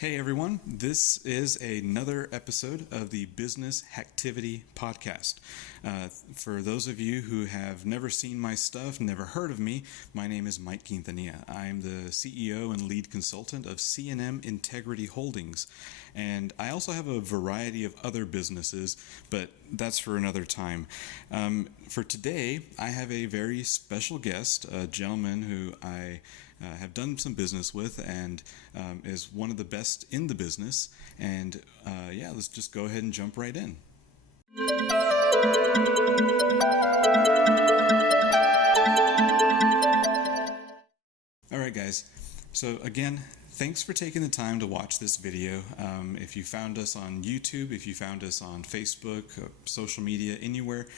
Hey everyone, this is another episode of the Business Hactivity podcast. For those of you who have never seen my stuff, never heard of me, my name is Mike Quintanilla. I'm the CEO and lead consultant of C&M Integrity Holdings. And I also have a variety of other businesses, but that's for another time. For today, I have a very special guest, a gentleman who I have done some business with and is one of the best in the business. And let's just go ahead and jump right in. All right, guys. So again, thanks for taking the time to watch this video. If you found us on YouTube, if you found us on Facebook, social media, anywhere,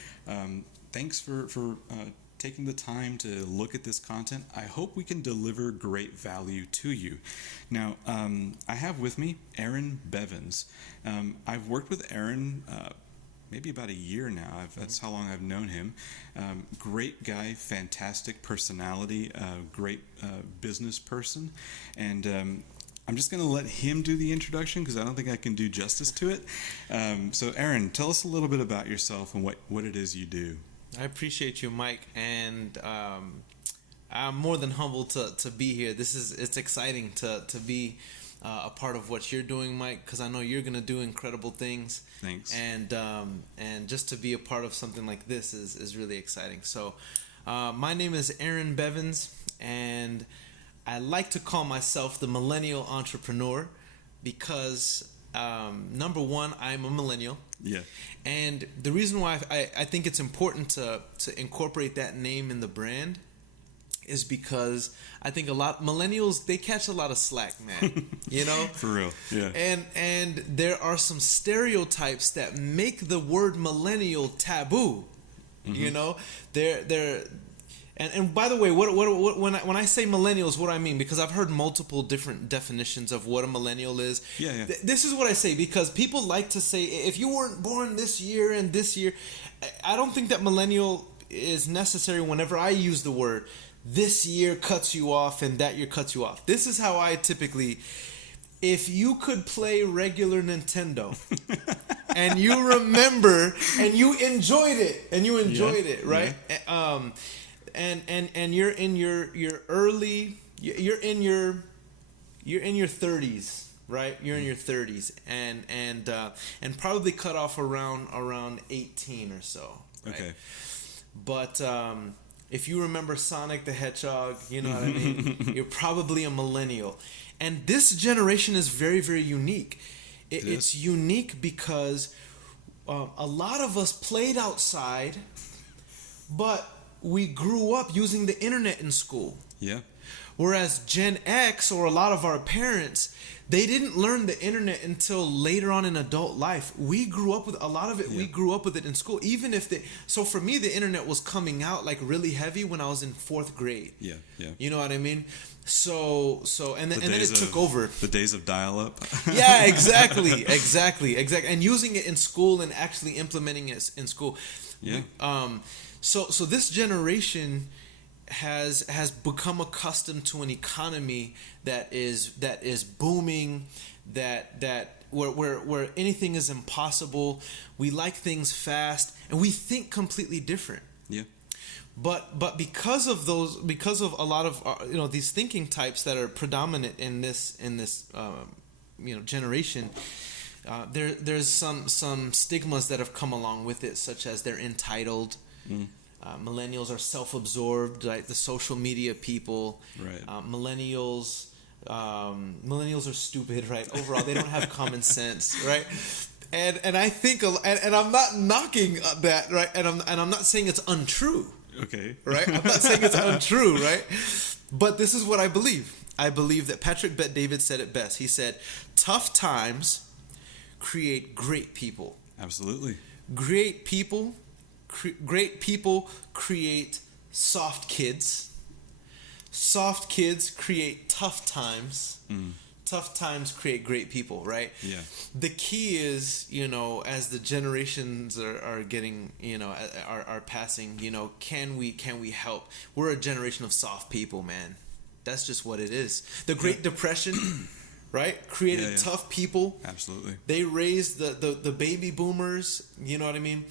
thanks for taking the time to look at this content. I hope we can deliver great value to you. Now, I have with me Earon Bevans. I've worked with Earon maybe about a year now. That's how long I've known him. Great guy, fantastic personality, great business person. And I'm just going to let him do the introduction because I don't think I can do justice to it. So Earon, tell us a little bit about yourself and what it is you do. I appreciate you, Mike, and I'm more than humbled to be here. It's exciting to be a part of what you're doing, Mike, because I know you're going to do incredible things. Thanks. And just to be a part of something like this is really exciting. So my name is Earon Bevans, and I like to call myself the millennial entrepreneur because number one, I'm a millennial. Yeah. And the reason why I think it's important to incorporate that name in the brand is because I think a lot millennials, they catch a lot of slack, man. You know? For real. Yeah. And there are some stereotypes that make the word millennial taboo. Mm-hmm. You know? And by the way, when I say millennials, what do I mean? Because I've heard multiple different definitions of what a millennial is. Yeah. This is what I say, because people like to say, if you weren't born this year and this year, I don't think that millennial is necessary whenever I use the word. This year cuts you off and that year cuts you off. This is how I typically... If you could play regular Nintendo and you remember and you enjoyed it, right? Yeah. And you're in your early, you're in your 30s, right? You're in your 30s and probably cut off around 18 or so. Right? Okay. But if you remember Sonic the Hedgehog, you know what I mean? You're probably a millennial. And this generation is very, very unique. It's unique because a lot of us played outside, but we grew up using the internet in school. Yeah. Whereas Gen X, or a lot of our parents, they didn't learn the internet until later on in adult life. We grew up with a lot of it. Yeah. We grew up with it in school. So for me, the internet was coming out like really heavy when I was in 4th grade. Yeah. You know what I mean? So and then it took over. The days of dial-up. Yeah, exactly. And using it in school and actually implementing it in school. Yeah. So this generation has become accustomed to an economy that is booming, that where anything is impossible. We like things fast, and we think completely different. Yeah. But because of a lot of these thinking types that are predominant in this generation, there's some stigmas that have come along with it, such as they're entitled. Millennials are self-absorbed, right? The social media people. Right. Millennials are stupid, right? Overall, they don't have common sense, right? And I think, and I'm not knocking that, right? And I'm not saying it's untrue. Okay. Right? I'm not saying it's untrue, right? But this is what I believe. I believe that Patrick Bet-David said it best. He said, "Tough times create great people." Absolutely. Great people create soft kids. Soft kids create tough times. Tough times create great people, right? Yeah. The key is, as the generations are getting, are passing, can we help? We're a generation of soft people, man. That's just what it is. The Great Depression right? Created tough people. Absolutely. They raised the baby boomers, you know what I mean?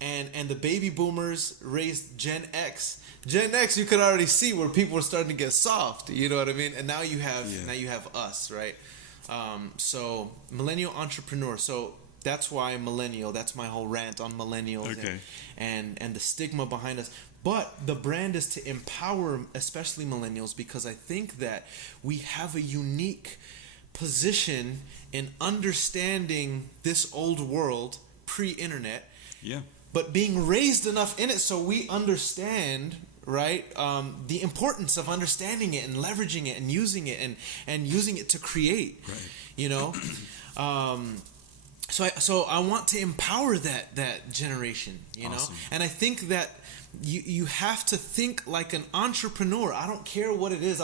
And the baby boomers raised Gen X. Gen X, you could already see where people were starting to get soft, you know what I mean? And now you have us, right? So millennial entrepreneur. So that's why millennial. That's my whole rant on millennials and the stigma behind us. But the brand is to empower, especially millennials, because I think that we have a unique position in understanding this old world pre-internet. Yeah. But being raised enough in it so we understand, right, the importance of understanding it and leveraging it and using it and using it to create, right. You know. So I want to empower that generation, you know, and I think that you have to think like an entrepreneur. I don't care what it is.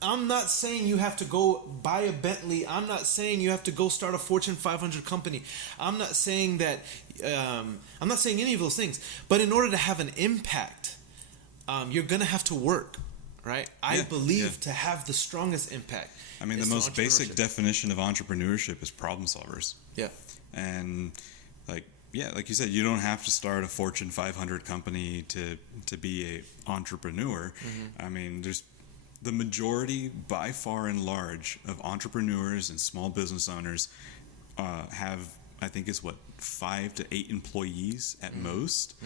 I'm not saying you have to go buy a Bentley. I'm not saying you have to go start a Fortune 500 company. I'm not saying that. I'm not saying any of those things. But in order to have an impact, you're gonna have to work, right? I believe to have the strongest impact. I mean, the most basic definition of entrepreneurship is problem solvers. Yeah. And like you said, you don't have to start a Fortune 500 company to be a entrepreneur. Mm-hmm. I mean, there's the majority, by far and large, of entrepreneurs and small business owners have, I think it's 5 to 8 employees at most.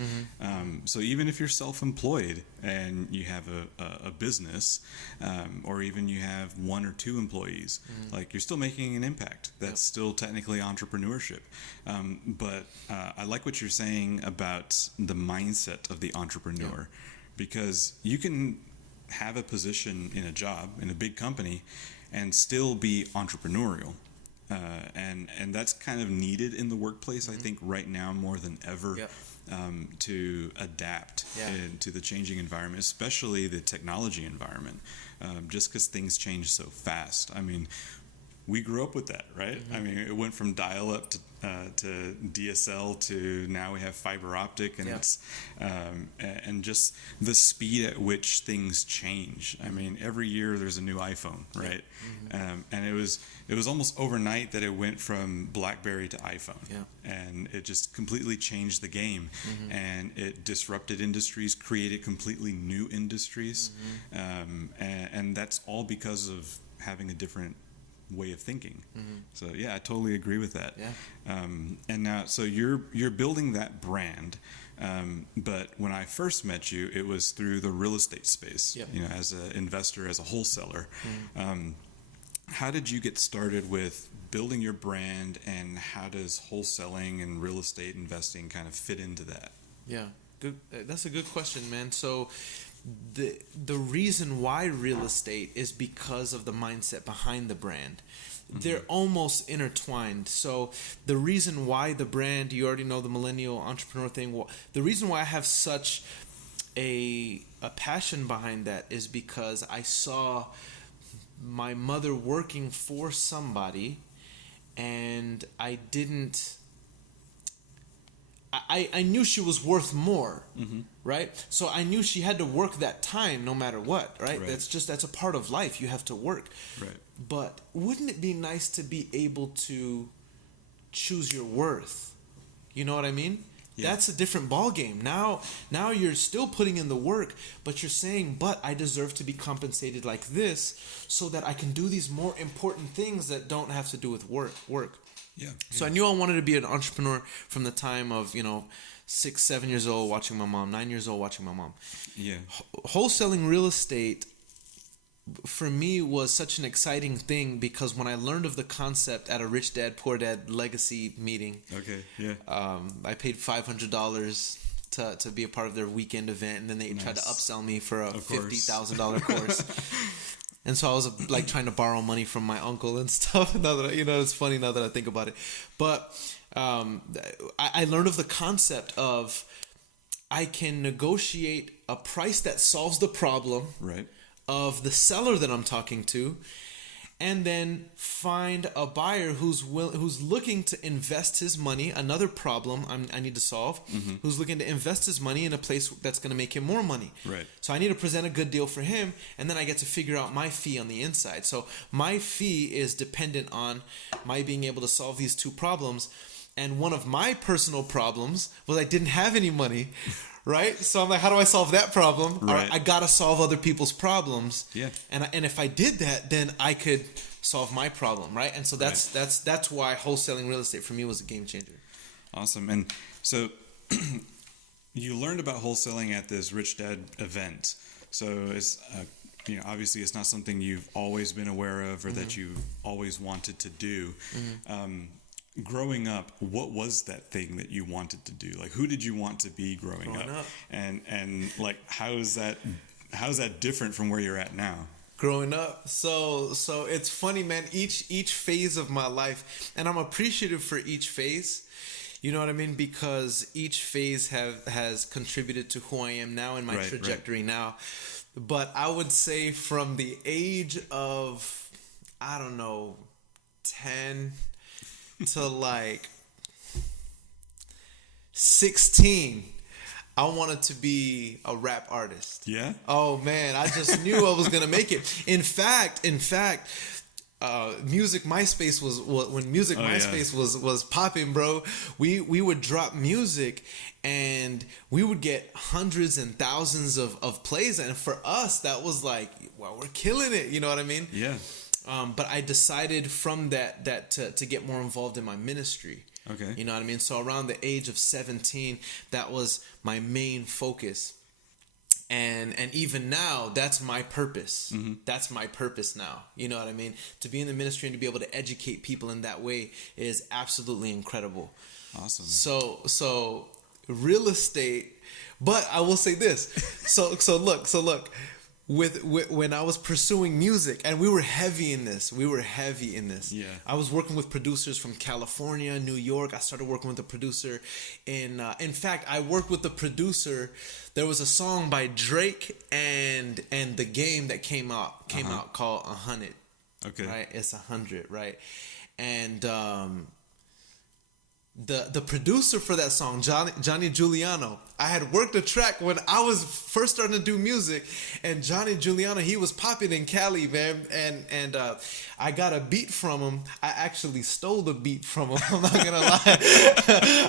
Mm-hmm. So even if you're self-employed and you have a business, or even you have 1 or 2 employees, like you're still making an impact. That's still technically entrepreneurship. But I like what you're saying about the mindset of the entrepreneur, because you can have a position in a job in a big company and still be entrepreneurial. And that's kind of needed in the workplace, I think, right now more than ever, to adapt to the changing environment, especially the technology environment, just because things change so fast. I mean, we grew up with that, right? Mm-hmm. I mean, it went from dial-up to DSL to now we have fiber optic, and it's and just the speed at which things change. I mean, every year there's a new iPhone, right? Mm-hmm. And it was almost overnight that it went from BlackBerry to iPhone, and it just completely changed the game, and it disrupted industries, created completely new industries, and that's all because of having a different way of thinking. So I totally agree with that. And now, so you're building that brand, but when I first met you, it was through the real estate space. You know, as an investor, as a wholesaler. How did you get started with building your brand, and how does wholesaling and real estate investing kind of fit into that? Good. That's a good question, man. So the reason why real estate is because of the mindset behind the brand. They're almost intertwined. So the reason why the brand, you already know the millennial entrepreneur thing, the reason why I have such a passion behind that is because I saw my mother working for somebody, and I knew she was worth more, right? So I knew she had to work that time no matter what, right? That's a part of life. You have to work. Right. But wouldn't it be nice to be able to choose your worth? You know what I mean? Yeah. That's a different ball game. Now you're still putting in the work, but you're saying, but I deserve to be compensated like this so that I can do these more important things that don't have to do with work. Yeah. So I knew I wanted to be an entrepreneur from the time of, 6, 7 years old watching my mom, 9 years old watching my mom. Yeah. Wholesaling real estate for me was such an exciting thing because when I learned of the concept at a Rich Dad Poor Dad legacy meeting, I paid $500 to be a part of their weekend event, and then they tried to upsell me for a $50,000 course. And so I was like trying to borrow money from my uncle and stuff. Now that it's funny now that I think about it. But I learned of the concept of I can negotiate a price that solves the problem of the seller that I'm talking to, and then find a buyer who's looking to invest his money. Another problem I need to solve. Who's looking to invest his money in a place that's going to make him more money. Right. So I need to present a good deal for him, and then I get to figure out my fee on the inside. So my fee is dependent on my being able to solve these two problems. And one of my personal problems was I didn't have any money. Right? So I'm like, how do I solve that problem? Right. I got to solve other people's problems. Yeah. And if I did that, then I could solve my problem, right? And so that's why wholesaling real estate for me was a game changer. Awesome. And so you learned about wholesaling at this Rich Dad event. So it's obviously it's not something you've always been aware of or that you always wanted to do. Growing up, what was that thing that you wanted to do? Like, who did you want to be growing up? And like, how's that different from where you're at now? Growing up, so it's funny, man. Each phase of my life, and I'm appreciative for each phase. You know what I mean? Because each phase has contributed to who I am now and my trajectory now. But I would say from the age of, I don't know, 10 to like 16, I wanted to be a rap artist. Yeah? Oh man, I just knew I was gonna make it. In fact, Music MySpace was when Music MySpace was popping, bro. We would drop music and we would get hundreds and thousands of plays, and for us that was like, wow, we're killing it. You know what I mean? Yeah. But I decided from that to get more involved in my ministry. Okay. You know what I mean? So around the age of 17, that was my main focus. And even now, that's my purpose. That's my purpose now. You know what I mean? To be in the ministry and to be able to educate people in that way is absolutely incredible. Awesome. So real estate, but I will say this. So look. With when I was pursuing music, and we were heavy in this. Yeah. I was working with producers from California, New York. I started working with a producer in fact, I worked with the producer. There was a song by Drake and The Game that came out called 100. Okay. Right? It's 100, right? And the producer for that song, Johnny Giuliano, I had worked a track when I was first starting to do music, and Johnny Giuliano, he was popping in Cali, man, and I got a beat from him. I actually stole the beat from him. I'm not gonna lie.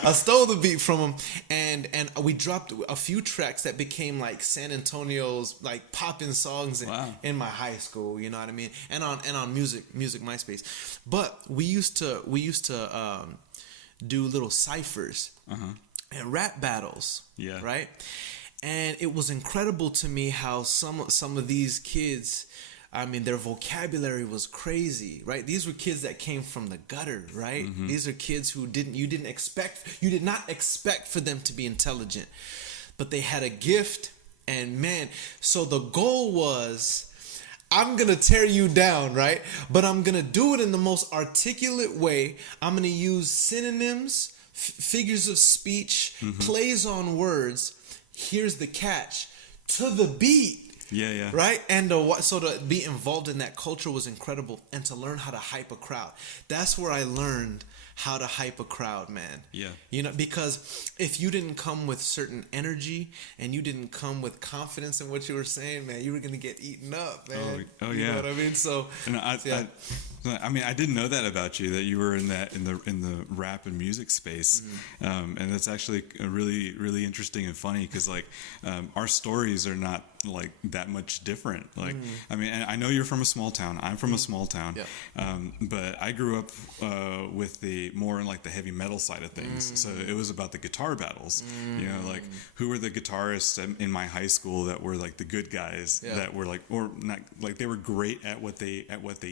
I stole the beat from him, and we dropped a few tracks that became like San Antonio's like popping songs in my high school. You know what I mean? And on Music MySpace. But we used to do little ciphers and rap battles, right? And it was incredible to me how some of these kids, I mean, their vocabulary was crazy, right? These were kids that came from the gutter, right? These are kids who you did not expect for them to be intelligent, but they had a gift, and man, so the goal was, I'm going to tear you down, right? But I'm going to do it in the most articulate way. I'm going to use synonyms, figures of speech, plays on words. Here's the catch. To the beat. Yeah. Right? And so to be involved in that culture was incredible. And to learn how to hype a crowd. That's where I learned how to hype a crowd, man. Yeah. You know, because if you didn't come with certain energy and you didn't come with confidence in what you were saying, man, you were going to get eaten up, man. Oh, you know what I mean? So, I mean, I didn't know that about you, that you were in the rap and music space. And that's actually really, really interesting and funny because like our stories are not like that much different. Like, I mean, and I know you're from a small town. I'm from a small town. Yeah. But I grew up with the more in like the heavy metal side of things. So it was about the guitar battles. You know, like who were the guitarists in my high school that were like the good guys that were like, or not like they were great at what they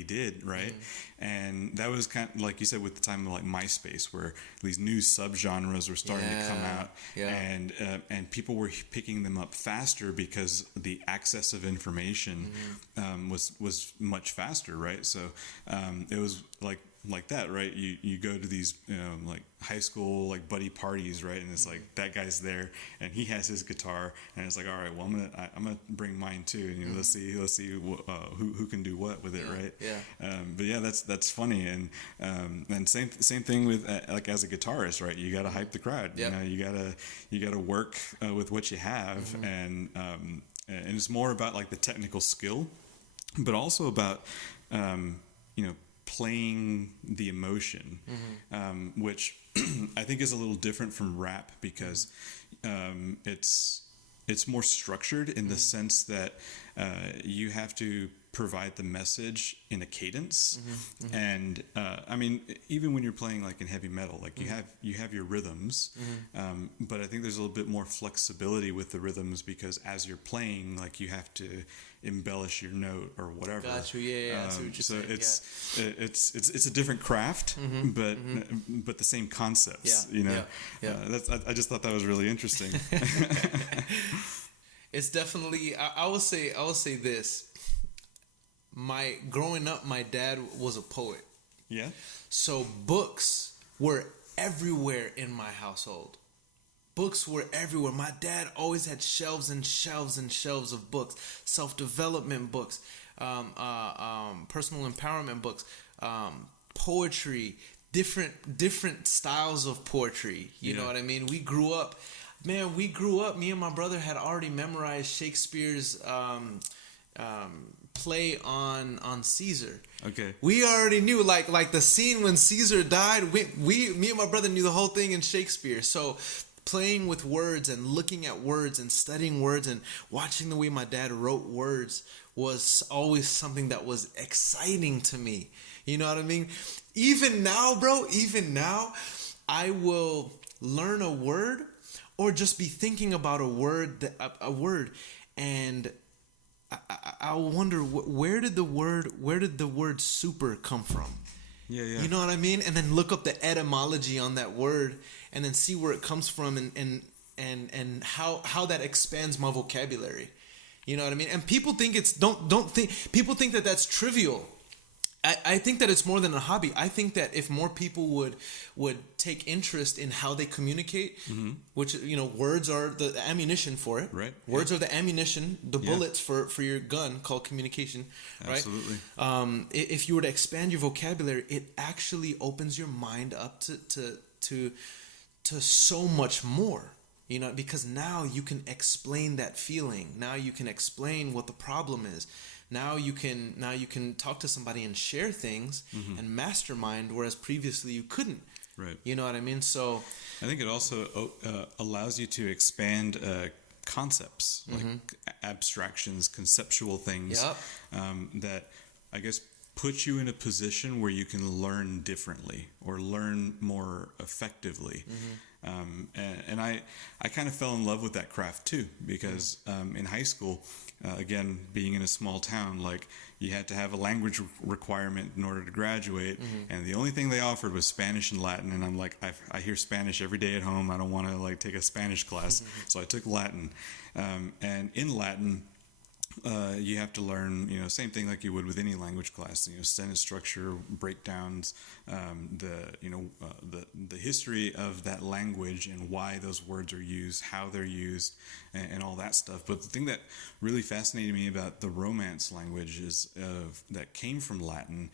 did, right? And that was kind of like you said with the time of like MySpace, where these new subgenres were starting to come out, and people were picking them up faster because the access of information was much faster, right? So it was like like that, right? You go to these like high school like buddy parties, right? And it's like that guy's there and he has his guitar, and it's like, all right, well I'm gonna bring mine too, and let's see who can do what with it, right? But yeah, that's funny, and same thing with like as a guitarist, right? You got to hype the crowd. You gotta work with what you have, and it's more about like the technical skill, but also about playing the emotion, which I think is a little different from rap, because it's more structured in the sense that you have to provide the message in a cadence, and I mean, even when you're playing like in heavy metal, like you have your rhythms, but I think there's a little bit more flexibility with the rhythms, because as you're playing, like you have to embellish your note or whatever. Got you. Yeah. I see what you're saying. It's a different craft, but the same concepts. I just thought that was really interesting. It's definitely. I will say this. Growing up, my dad was a poet. Yeah. So books were everywhere in my household. Books were everywhere. My dad always had shelves and shelves and shelves of books, self-development books, personal empowerment books, poetry, different styles of poetry. You know what I mean? We grew up. Me and my brother had already memorized Shakespeare's play on Caesar. Okay. We already knew like the scene when Caesar died. Me and my brother knew the whole thing in Shakespeare. So playing with words and looking at words and studying words and watching the way my dad wrote words was always something that was exciting to me. You know what I mean? Even now, bro, I will learn a word or just be thinking about a word, and I wonder where did the word super come from? Yeah. You know what I mean? And then look up the etymology on that word, and then see where it comes from, and how that expands my vocabulary. You know what I mean? And people think people think that that's trivial. I think that it's more than a hobby. I think that if more people would take interest in how they communicate, which words are the ammunition for it. Right. Words are the ammunition, the bullets for your gun, called communication. Absolutely. Right. If you were to expand your vocabulary, it actually opens your mind up to so much more. Because now you can explain that feeling. Now you can explain what the problem is. Now you can talk to somebody and share things and mastermind, whereas previously you couldn't. Right. You know what I mean? So I think it also allows you to expand concepts, like abstractions, conceptual things that I guess put you in a position where you can learn differently or learn more effectively. And I kind of fell in love with that craft too, because in high school, again, being in a small town, like you had to have a language requirement in order to graduate, and the only thing they offered was Spanish and Latin, and I'm like, I hear Spanish every day at home. I don't want to like take a Spanish class, so I took Latin, and in Latin, you have to learn, same thing like you would with any language class, sentence structure, breakdowns, the history of that language and why those words are used, how they're used, and all that stuff. But the thing that really fascinated me about the Romance languages that came from Latin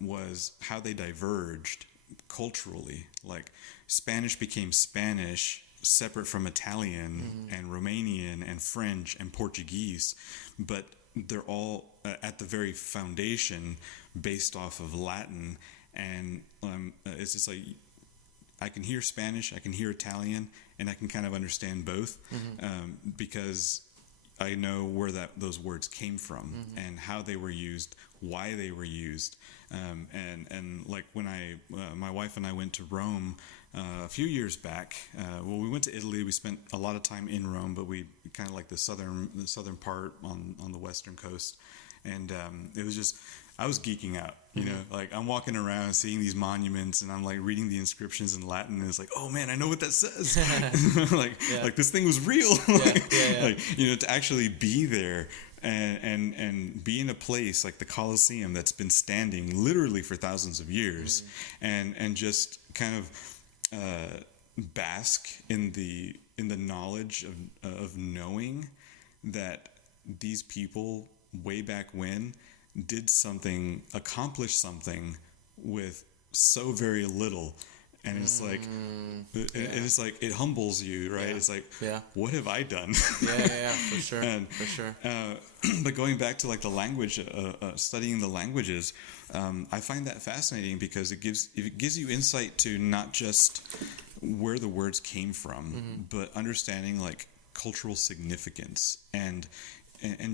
was how they diverged culturally. Like Spanish became Spanish separate from Italian and Romanian and French and Portuguese, but they're all at the very foundation based off of Latin. And it's just like I can hear Spanish, I can hear Italian, and I can kind of understand both because I know where those words came from and how they were used, why they were used, and like when my wife and I went to Rome a few years back. We went to Italy. We spent a lot of time in Rome, but we kind of like the southern part on the western coast, and it was just, I was geeking out, like I'm walking around seeing these monuments and I'm like reading the inscriptions in Latin, and it's like, oh man, I know what that says. Like this thing was real. Like, to actually be there and be in a place like the Colosseum that's been standing literally for thousands of years, and just kind of bask in the knowledge of knowing that these people way back when accomplished something with so very little. And it's like, it's like, it humbles you, right? It's like, what have I done? For sure. For sure. But going back to like the language, studying the languages, I find that fascinating because it gives you insight to not just where the words came from, but understanding like cultural significance. And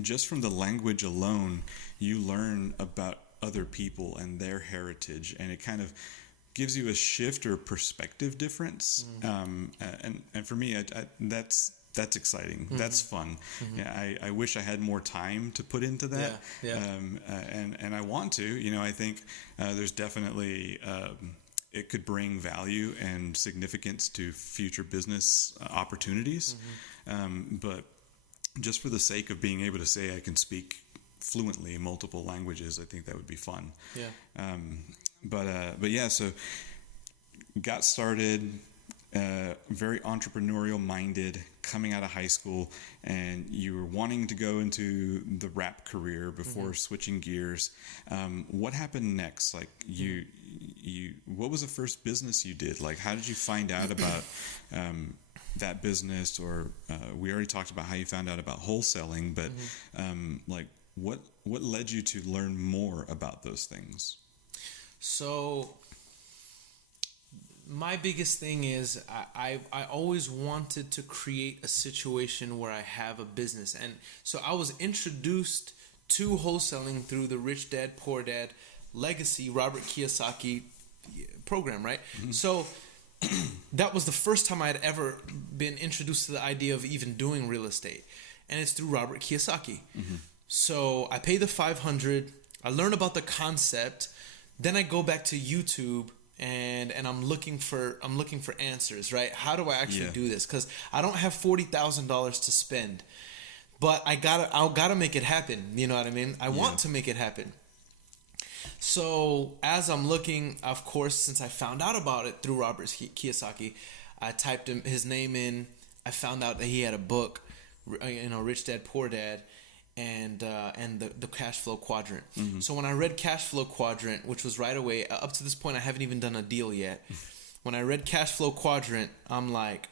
just from the language alone, you learn about other people and their heritage, and it kind of gives you a shift or perspective difference. And for me, that's exciting. That's fun. Yeah, I wish I had more time to put into that. And I want to. You know, I think there's definitely it could bring value and significance to future business opportunities. But just for the sake of being able to say I can speak fluently multiple languages, I think that would be fun. But yeah, so got started, very entrepreneurial minded, coming out of high school, and you were wanting to go into the rap career before switching gears. What happened next? Like what was the first business you did? Like, how did you find out about that business? Or we already talked about how you found out about wholesaling, but like what led you to learn more about those things? So my biggest thing is I always wanted to create a situation where I have a business. And so I was introduced to wholesaling through the Rich Dad, Poor Dad legacy, Robert Kiyosaki program, right? So that was the first time I had ever been introduced to the idea of even doing real estate. And it's through Robert Kiyosaki. So I pay the $500, I learn about the concept, then I go back to YouTube and I'm looking for answers, right? How do I actually do this? Because I don't have $40,000 to spend, but I gotta make it happen. You know what I mean? I want to make it happen. So as I'm looking, of course, since I found out about it through Robert Kiyosaki, I typed his name in. I found out that he had a book, Rich Dad, Poor Dad, and the cash flow quadrant. So when I read cash flow quadrant, which was right away, up to this point I haven't even done a deal yet. When I read cash flow quadrant, I'm like,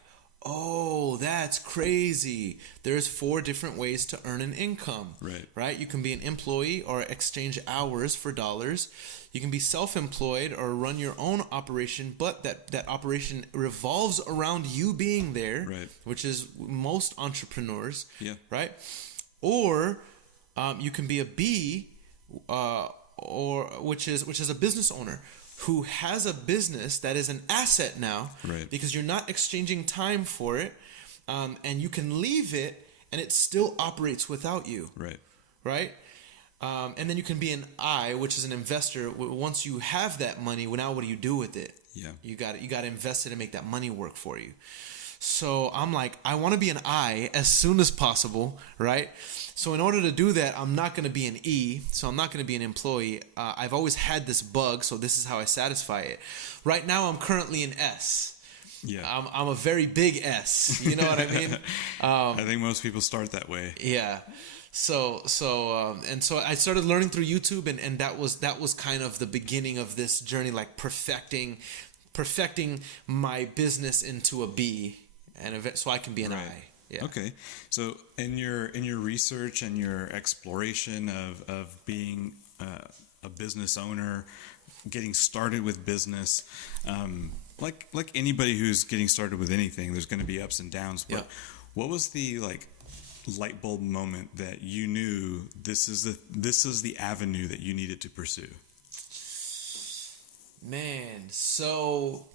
oh, that's crazy. There's 4 different ways to earn an income. Right? You can be an employee or exchange hours for dollars. You can be self-employed or run your own operation, but that operation revolves around you being there, which is most entrepreneurs, right? Or you can be a B, or which is a business owner who has a business that is an asset now, because you're not exchanging time for it, and you can leave it and it still operates without you, right? And then you can be an I, which is an investor. Once you have that money, well, now what do you do with it? You got to invest it and make that money work for you. So I'm like, I want to be an I as soon as possible, right? So in order to do that, I'm not going to be an E, so I'm not going to be an employee. I've always had this bug, so this is how I satisfy it. Right now, I'm currently an S. I'm a very big S. You know what I mean? I think most people start that way. So I started learning through YouTube, and that was kind of the beginning of this journey, like perfecting my business into a B, and so I can be an I. Okay. So in your research and your exploration of being a business owner, getting started with business, like anybody who's getting started with anything, there's going to be ups and downs. But what was the light bulb moment that you knew this is the avenue that you needed to pursue? Man, so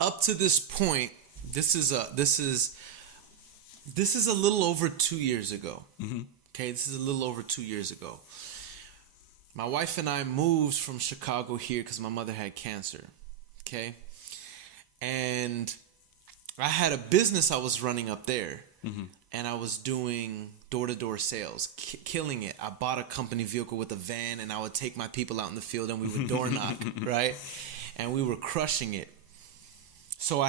up to this point, this is a little over 2 years ago. Okay, this is a little over 2 years ago. My wife and I moved from Chicago here because my mother had cancer. Okay, and I had a business I was running up there. and I was doing door-to-door sales, killing it. I bought a company vehicle with a van, and I would take my people out in the field, and we would door knock, right? And we were crushing it. So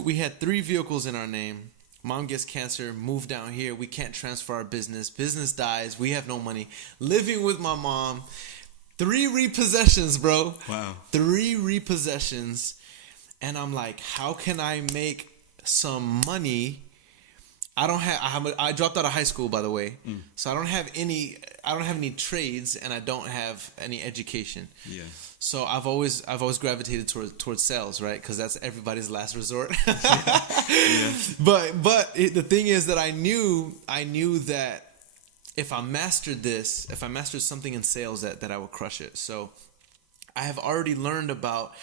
we had 3 vehicles in our name. Mom gets cancer, moved down here. We can't transfer our business. Business dies. We have no money. Living with my mom. 3 repossessions, bro. Wow. 3 repossessions. And I'm like, how can I make some money? I dropped out of high school, by the way. So I don't have any trades, and I don't have any education. Yeah. So I've always gravitated towards sales, right? Because that's everybody's last resort. Yeah. But the thing is that I knew that if I mastered something in sales, that I would crush it. So I have already learned about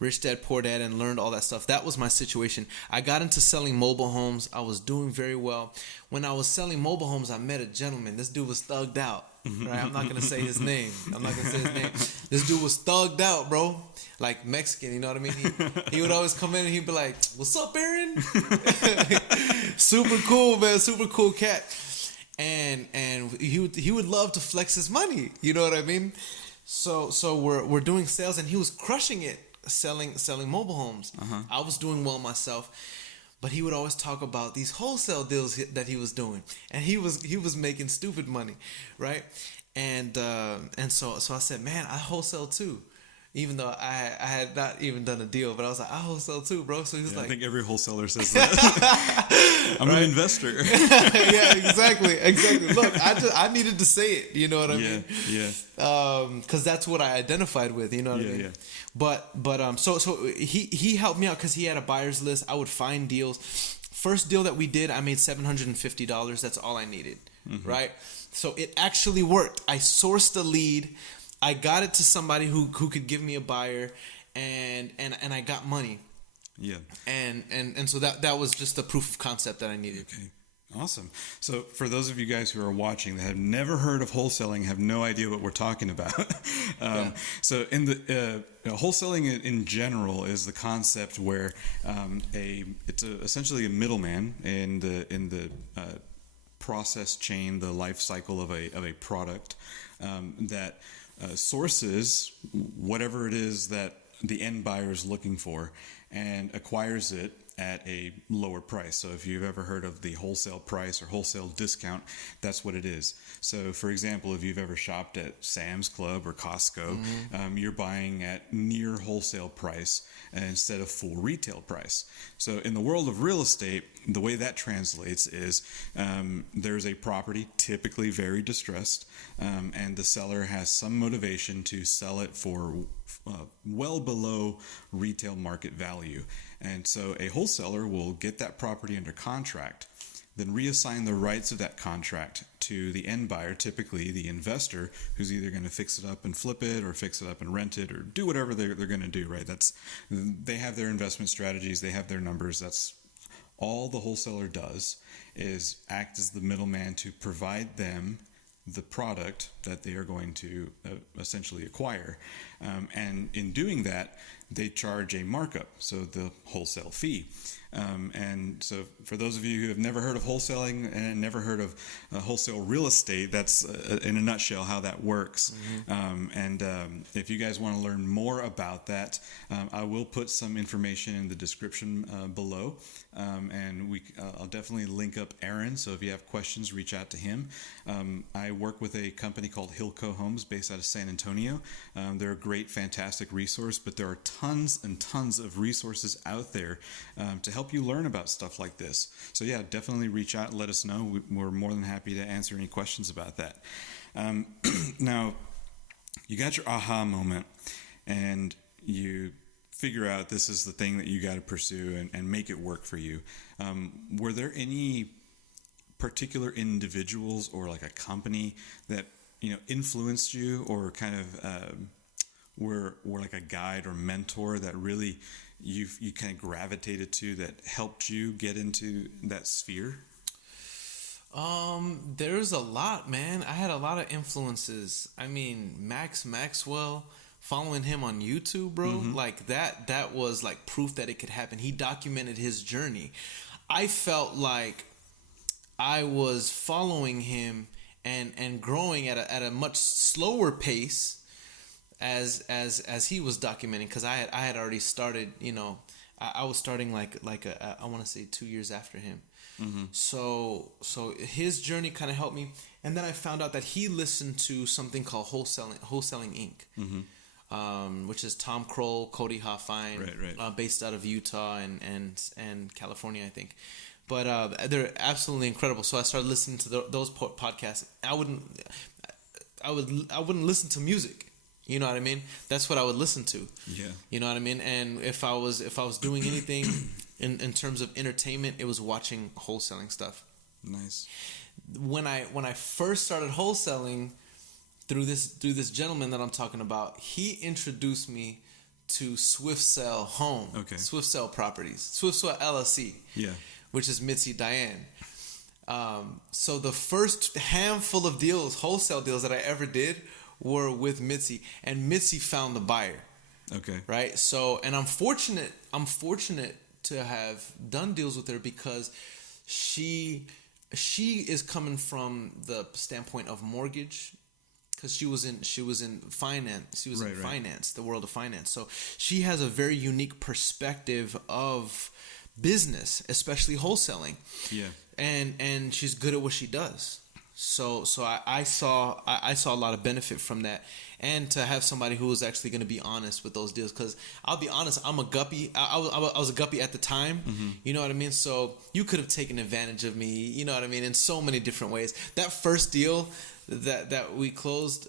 Rich Dad, Poor Dad, and learned all that stuff. That was my situation. I got into selling mobile homes. I was doing very well. When I was selling mobile homes, I met a gentleman. This dude was thugged out. Right? I'm not going to say his name. This dude was thugged out, bro. Like Mexican, you know what I mean? He would always come in and he'd be like, "What's up, Earon?" Super cool, man. Super cool cat. And he would love to flex his money. You know what I mean? So we're doing sales, and he was crushing it. Selling mobile homes. I was doing well myself, but he would always talk about these wholesale deals that he was doing, and he was making stupid money, right? And so I said, man, I wholesale too, even though I had not even done a deal, but I was like, I wholesale too, bro. So he was like, I think every wholesaler says that. I'm an investor. Yeah, exactly. Look, I needed to say it. You know what I mean? Yeah. Because that's what I identified with. You know what I mean? Yeah. But so he helped me out because he had a buyer's list. I would find deals. First deal that we did, I made $750. That's all I needed. Right? So it actually worked. I sourced a lead. I got it to somebody who could give me a buyer, and I got money. Yeah. And so that was just the proof of concept that I needed. Okay. Awesome. So for those of you guys who are watching that have never heard of wholesaling, have no idea what we're talking about. So in the wholesaling in general is the concept where it's essentially a middleman in the process chain, the life cycle of a product that sources whatever it is that the end buyer is looking for and acquires it at a lower price. So if you've ever heard of the wholesale price or wholesale discount, that's what it is. So for example, if you've ever shopped at Sam's Club or Costco, you're buying at near wholesale price instead of full retail price. So in the world of real estate, the way that translates is there's a property, typically very distressed, and the seller has some motivation to sell it for well below retail market value. And so a wholesaler will get that property under contract, then reassign the rights of that contract to the end buyer, typically the investor, who's either going to fix it up and flip it or fix it up and rent it or do whatever they're going to do, right? They have their investment strategies, they have their numbers. That's all the wholesaler does, is act as the middleman to provide them the product that they are going to essentially acquire. And in doing that, they charge a markup, so the wholesale fee. And so for those of you who have never heard of wholesaling and never heard of wholesale real estate, that's in a nutshell how that works. If you guys want to learn more about that, I will put some information in the description below. I'll definitely link up Earon, so if you have questions, reach out to him. I work with a company called Hilco Homes based out of San Antonio. They're a great, fantastic resource, but there are tons and tons of resources out there to help you learn about stuff like this. So yeah, definitely reach out and let us know. We're more than happy to answer any questions about that. Now, you got your aha moment and you figure out this is the thing that you got to pursue and make it work for you. Were there any particular individuals or like a company that influenced you or kind of were like a guide or mentor that really you kind of gravitated to that helped you get into that sphere? There's a lot, man. I had a lot of influences. I mean, Max Maxwell, following him on YouTube, bro, like that was like proof that it could happen. He documented his journey. I felt like I was following him and growing at a much slower pace as he was documenting, because I had already started. I was starting like I want to say 2 years after him. Mm-hmm. So his journey kind of helped me, and then I found out that he listened to something called Wholesaling Inc. Mm-hmm. Which is Tom Kroll, Cody Hoffine, right. Based out of Utah and California, I think. But they're absolutely incredible. So I started listening to those podcasts. I wouldn't listen to music. You know what I mean? That's what I would listen to. Yeah. You know what I mean? And if I was doing anything in terms of entertainment, it was watching wholesaling stuff. Nice. When I first started wholesaling through this gentleman that I'm talking about, he introduced me to Swift Sell Home. Okay. Swift Sell Properties. Swift Sell LLC. Yeah. Which is Mitzi Diane. So the first handful of wholesale deals that I ever did, were with Mitzi, and Mitzi found the buyer. Okay. Right? So, and I'm fortunate to have done deals with her, because she is coming from the standpoint of mortgage, because she was in finance. She was in finance, the world of finance. So she has a very unique perspective of business, especially wholesaling. Yeah. And she's good at what she does. So I saw a lot of benefit from that, and to have somebody who was actually going to be honest with those deals. Because I'll be honest, I'm a guppy. I was a guppy at the time. Mm-hmm. You know what I mean? So you could have taken advantage of me. You know what I mean? In so many different ways. That first deal that we closed,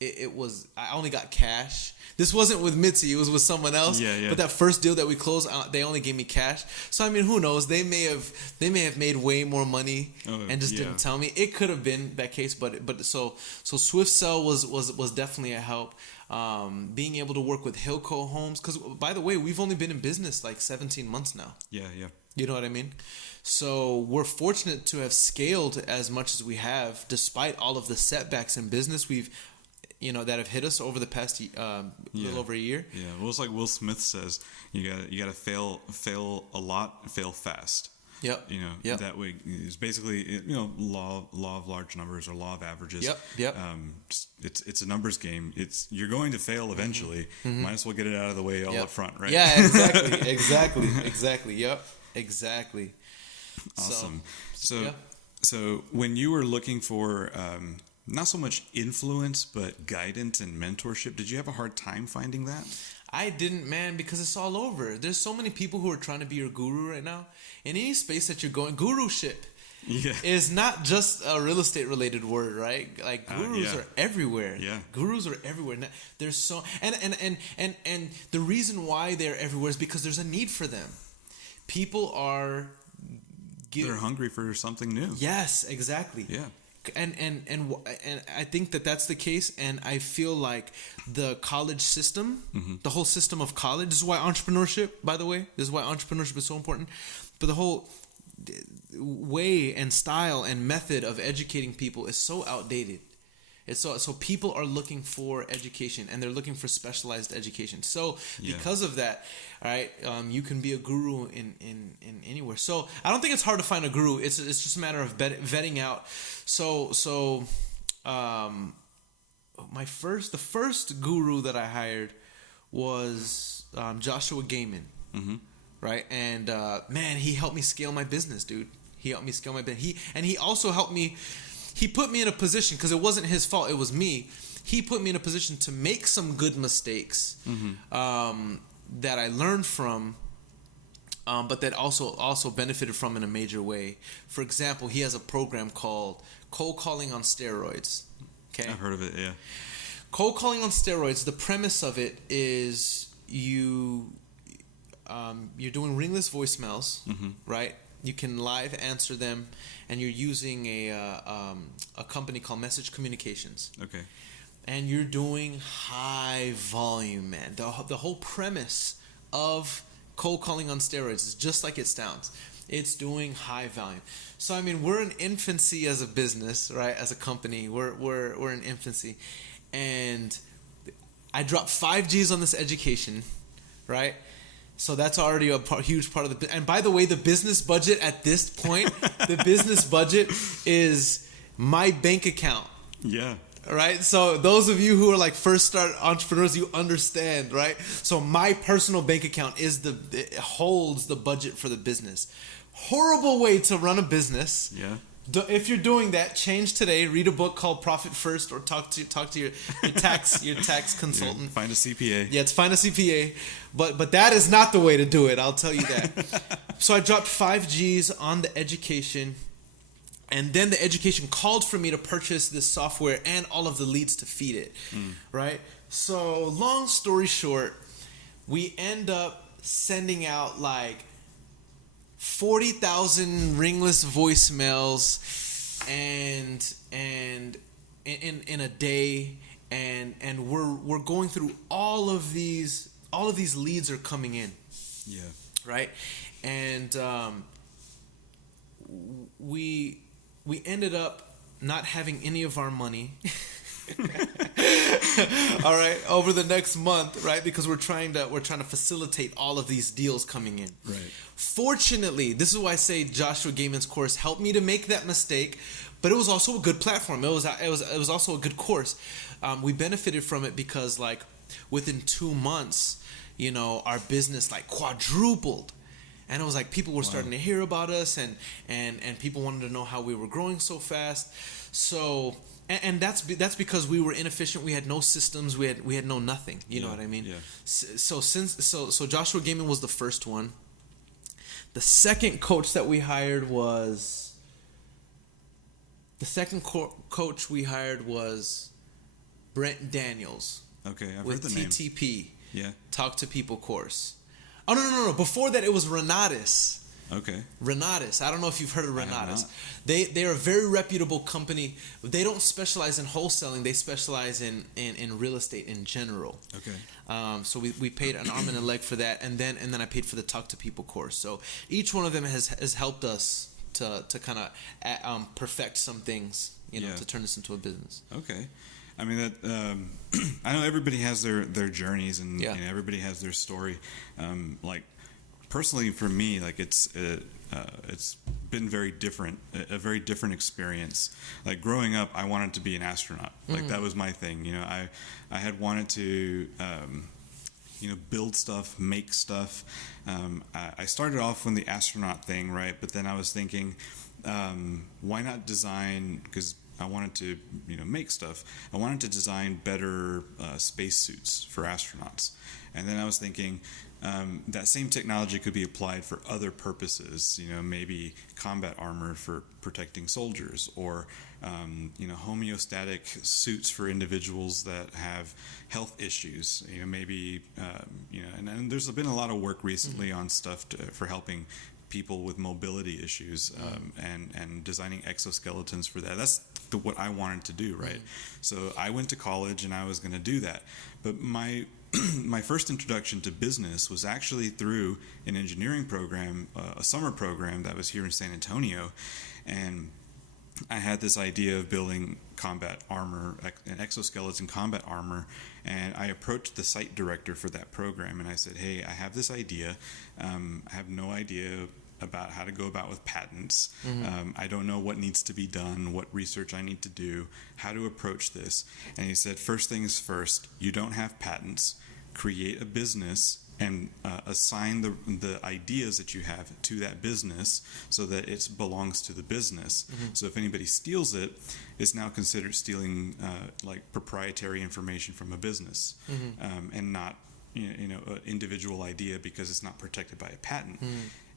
it was, I only got cash. This wasn't with Mitzi, it was with someone else. Yeah. But that first deal that we closed, they only gave me cash. So I mean, who knows? They may have made way more money and just didn't tell me. It could have been that case, but so Swift Sell was definitely a help. Being able to work with Hilco Homes, because by the way, we've only been in business like 17 months now. Yeah. You know what I mean? So we're fortunate to have scaled as much as we have, despite all of the setbacks in business that have hit us over the past little over a year. Yeah, well, it's like Will Smith says, you gotta fail a lot, fail fast. Yep. That way is basically law of large numbers, or law of averages. Yep. It's a numbers game. You're going to fail eventually. Mm-hmm. Might as well get it out of the way all up front, right? Yeah, exactly. Yep, exactly. Awesome. So when you were looking for not so much influence, but guidance and mentorship, did you have a hard time finding that? I didn't, man, because it's all over. There's so many people who are trying to be your guru right now. In any space that you're going, guruship is not just a real estate related word, right? Like gurus are everywhere. Yeah. Gurus are everywhere. There's so and the reason why they're everywhere is because there's a need for them. People are they're hungry for something new. Yes, exactly. Yeah. And I think that's the case, and I feel like the college system, the whole system of college, this is why entrepreneurship, by the way, this is why entrepreneurship is so important, but the whole way and style and method of educating people is so outdated. It's so people are looking for education, and they're looking for specialized education. So because of that, all right, you can be a guru in anywhere. So I don't think it's hard to find a guru. It's just a matter of vetting out. So the first guru that I hired was Joshua Gaiman, right? And man, he helped me scale my business, dude. He helped me scale my business. He also helped me. He put me in a position, because it wasn't his fault, it was me. He put me in a position to make some good mistakes that I learned from, but that also benefited from in a major way. For example, he has a program called Cold Calling on Steroids. Okay, I've heard of it. Yeah, Cold Calling on Steroids. The premise of it is you're doing ringless voicemails, right? You can live answer them, and you're using a company called Message Communications. Okay. And you're doing high volume, man. The whole premise of cold calling on steroids is just like it sounds. It's doing high volume. So I mean, we're in infancy as a business, right? As a company, we're in infancy, and I dropped 5 G's on this education, right? So that's already a huge part of the. And by the way, the business budget at this point, the business budget is my bank account. Yeah. Right? So those of you who are like first start entrepreneurs, you understand, right? So my personal bank account it holds the budget for the business. Horrible way to run a business. Yeah. If you're doing that, change today. Read a book called Profit First, or talk to your tax consultant. Find a CPA. Yeah, find a CPA. But that is not the way to do it. I'll tell you that. So I dropped 5 G's on the education, and then the education called for me to purchase this software and all of the leads to feed it. Right. So long story short, we end up sending out like 40,000 ringless voicemails and in a day, and we're going through all of these leads are coming in. Yeah. Right? And we ended up not having any of our money. All right, over the next month, right? Because we're trying to facilitate all of these deals coming in. Right. Fortunately, this is why I say Joshua Gaiman's course helped me to make that mistake, but it was also a good platform. It was also a good course. We benefited from it because like within 2 months, our business like quadrupled. And it was like people were starting to hear about us, and people wanted to know how we were growing so fast. So, and that's because we were inefficient. We had no systems. We had no nothing. You know what I mean? Yeah. So Joshua Gaiman was the first one. The second coach that we hired was Brent Daniels. Okay, I've with heard the name. TTP. Yeah. Talk to People course. Oh no! Before that, it was Renatus. Okay. Renatus. I don't know if you've heard of I have Renatus. not. They're a very reputable company. They don't specialize in wholesaling. They specialize in real estate in general. Okay. So we paid an arm and a leg for that, and then I paid for the Talk to People course. So each one of them has helped us to kind of perfect some things, to turn this into a business. Okay. I mean that I know everybody has their journeys, and everybody has their story. Like personally for me, like it's been very different, a very different experience. Like growing up, I wanted to be an astronaut. Like that was my thing. I had wanted to build stuff, make stuff. I started off with the astronaut thing, right? But then I was thinking, why not design? Because I wanted to, make stuff. I wanted to design better spacesuits for astronauts. And then I was thinking that same technology could be applied for other purposes. Maybe combat armor for protecting soldiers, or homeostatic suits for individuals that have health issues. Maybe and there's been a lot of work recently on stuff for helping people with mobility issues, and designing exoskeletons for that. That's what I wanted to do, right? So I went to college and I was going to do that. But my first introduction to business was actually through an engineering program, a summer program that was here in San Antonio. And I had this idea of building combat armor, an exoskeleton combat armor, and I approached the site director for that program and I said, hey, I have this idea. I have no idea about how to go about with patents. I don't know what needs to be done, what research I need to do, how to approach this. And he said, first things first, you don't have patents. Create a business and assign the ideas that you have to that business so that it belongs to the business. So if anybody steals it, it's now considered stealing like proprietary information from a business, and not an individual idea because it's not protected by a patent.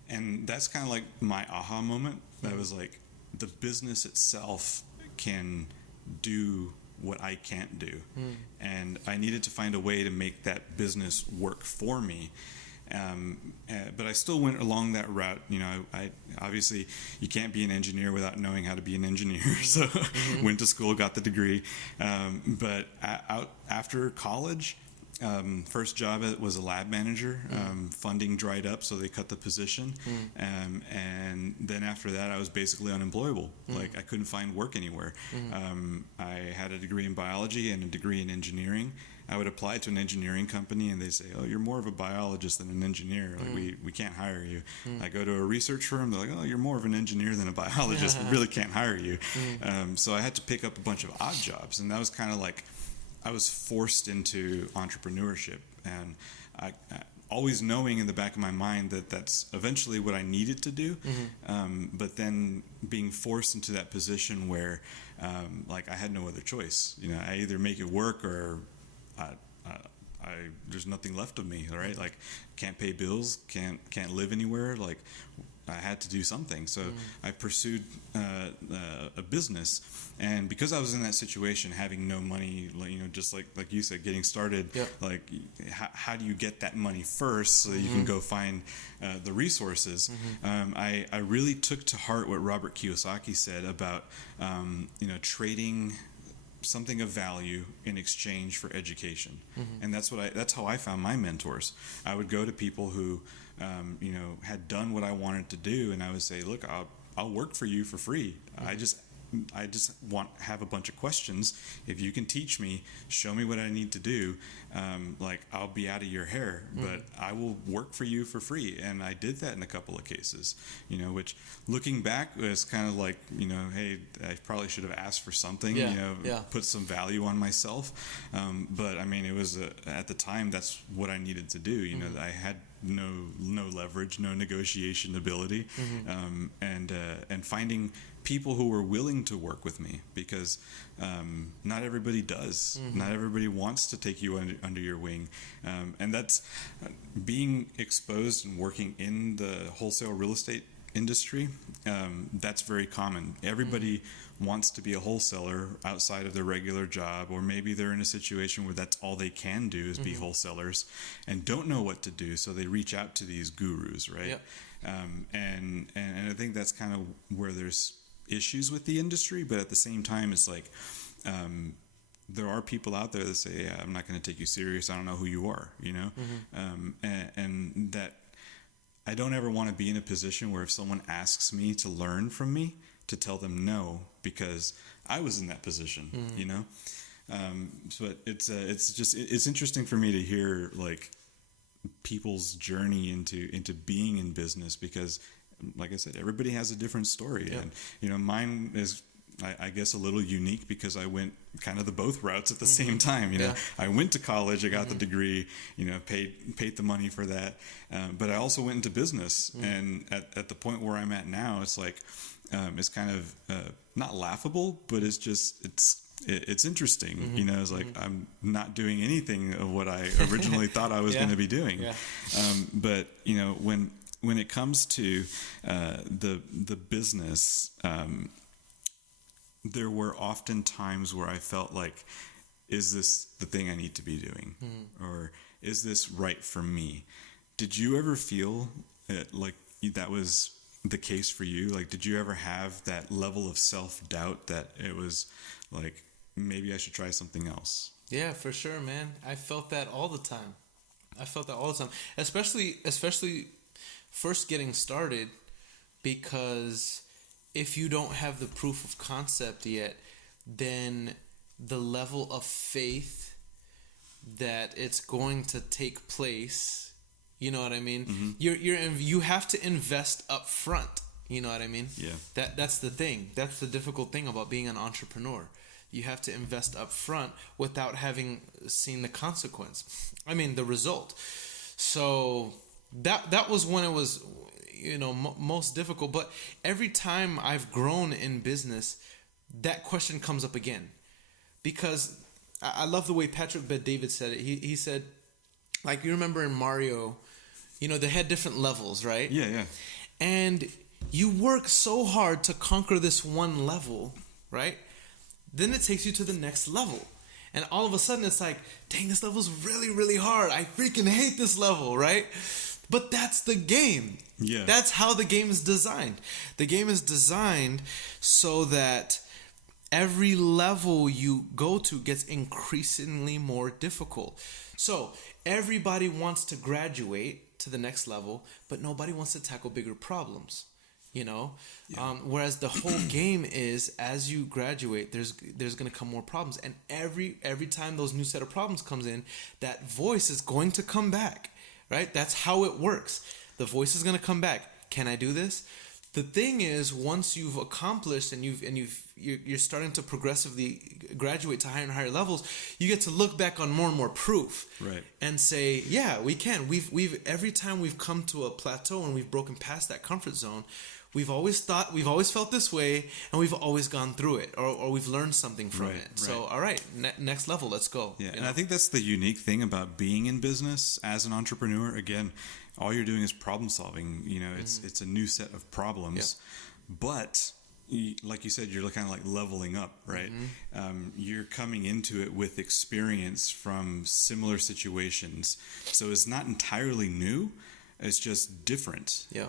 And that's kind of like my aha moment. That was like, the business itself can do what I can't do. And I needed to find a way to make that business work for me. But I still went along that route. I obviously, you can't be an engineer without knowing how to be an engineer. So went to school, got the degree. But after college, First job was a lab manager. Funding dried up, so they cut the position. And then after that, I was basically unemployable. Like, I couldn't find work anywhere. I had a degree in biology and a degree in engineering. I would apply to an engineering company, and they say, "Oh, you're more of a biologist than an engineer. Like, we can't hire you." I go to a research firm. They're like, "Oh, you're more of an engineer than a biologist. We really can't hire you." So I had to pick up a bunch of odd jobs, and that was kind of like I was forced into entrepreneurship, and I always knowing in the back of my mind that that's eventually what I needed to do, but then being forced into that position where like I had no other choice. You know, I either make it work or there's nothing left of me, right? Like, can't pay bills, can't live anywhere. Like, I had to do something, so I pursued a business, and because I was in that situation, having no money, you know, just like you said, getting started, like how do you get that money first so that you can go find the resources? I really took to heart what Robert Kiyosaki said about you know, trading something of value in exchange for education, and that's how I found my mentors. I would go to people who you know, had done what I wanted to do, and I would say, "Look, I'll work for you for free. I just have a bunch of questions. If you can teach me, show me what I need to do, like, I'll be out of your hair, but I will work for you for free." And I did that in a couple of cases, you know, which looking back was kind of like, you know, hey, I probably should have asked for something, you know, put some value on myself. But I mean, it was at the time, that's what I needed to do. You know, I had no leverage, no negotiation ability, and finding people who were willing to work with me, because not everybody does. Not everybody wants to take you under your wing, and that's being exposed and working in the wholesale real estate industry. That's very common. Everybody wants to be a wholesaler outside of their regular job, or maybe they're in a situation where that's all they can do is be wholesalers and don't know what to do, so they reach out to these gurus, right? And I think that's kind of where there's issues with the industry, but at the same time, it's like there are people out there that say, "Yeah, I'm not going to take you serious. I don't know who you are," you know, and that I don't ever want to be in a position where if someone asks me to learn from me, to tell them no, because I was in that position, you know. But it's interesting for me to hear like people's journey into being in business, because, like I said, everybody has a different story, and you know, mine is, I guess, a little unique because I went kind of the both routes at the same time. You know, I went to college, I got the degree, you know, paid the money for that, but I also went into business, and at the point where I'm at now, it's like it's kind of not laughable, but it's just it's interesting. You know, it's like I'm not doing anything of what I originally thought I was going to be doing. But you know, when it comes to the business, there were often times where I felt like, is this the thing I need to be doing? Or is this right for me? Did you ever feel like that was the case for you? Like, did you ever have that level of self-doubt that it was like, maybe I should try something else? Yeah, for sure, man. I felt that all the time. Especially first getting started, because if you don't have the proof of concept yet, then the level of faith that it's going to take place, you know what I mean? You have to invest up front, you know what I mean? That's the thing. That's the difficult thing about being an entrepreneur. You have to invest up front without having seen the consequence. I mean, the result. So that was when it was, you know, most difficult. But every time I've grown in business, that question comes up again, because I love the way Patrick Bet-David said it. He said, like, you remember in Mario, you know, they had different levels, right? Yeah. And you work so hard to conquer this one level, right? Then it takes you to the next level. And all of a sudden it's like, dang, this level's really, really hard. I freaking hate this level, right? But that's the game. Yeah. That's how the game is designed. The game is designed so that every level you go to gets increasingly more difficult. So everybody wants to graduate to the next level, but nobody wants to tackle bigger problems. Whereas the whole game is, as you graduate, there's going to come more problems, and every time those new set of problems comes in, that voice is going to come back, right? That's how it works. The voice is going to come back. Can I do this? The thing is, once you've accomplished and you're starting to progressively graduate to higher and higher levels, you get to look back on more and more proof, right, and say, yeah, we can. We've every time we've come to a plateau and we've broken past that comfort zone, we've always felt this way, and we've always gone through it, or we've learned something from it. So, all right, next level, let's go. Yeah, and I think that's the unique thing about being in business as an entrepreneur. Again, all you're doing is problem solving. It's a new set of problems, but like you said, you're kind of like leveling up, right? You're coming into it with experience from similar situations, so it's not entirely new. It's just different. Yeah.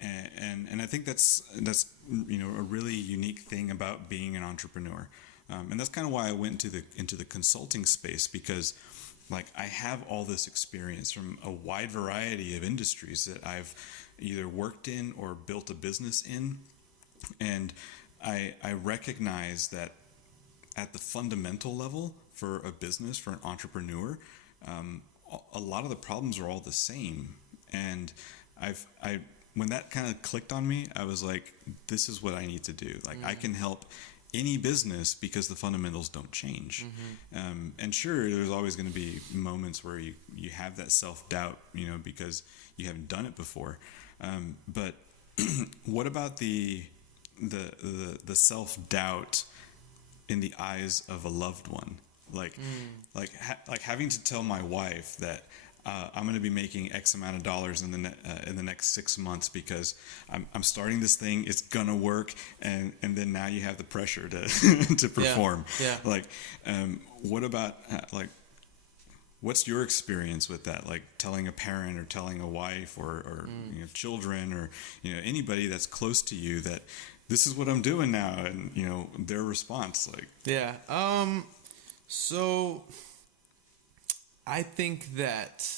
And I think that's a really unique thing about being an entrepreneur. And that's kind of why I went into the consulting space, because like I have all this experience from a wide variety of industries that I've either worked in or built a business in. And I recognize that at the fundamental level for a business, for an entrepreneur, a lot of the problems are all the same. And when that kind of clicked on me, I was like, this is what I need to do. Like I can help any business because the fundamentals don't change. And sure, there's always going to be moments where you have that self-doubt, because you haven't done it before. But what about the self-doubt in the eyes of a loved one? Like having to tell my wife that I'm going to be making X amount of dollars in the next 6 months because I'm starting this thing. It's gonna work, and then now you have the pressure to to perform. Yeah. Like, what about what's your experience with that? Like telling a parent or telling a wife or children or anybody that's close to you that this is what I'm doing now, and their response, like. Yeah. So I think that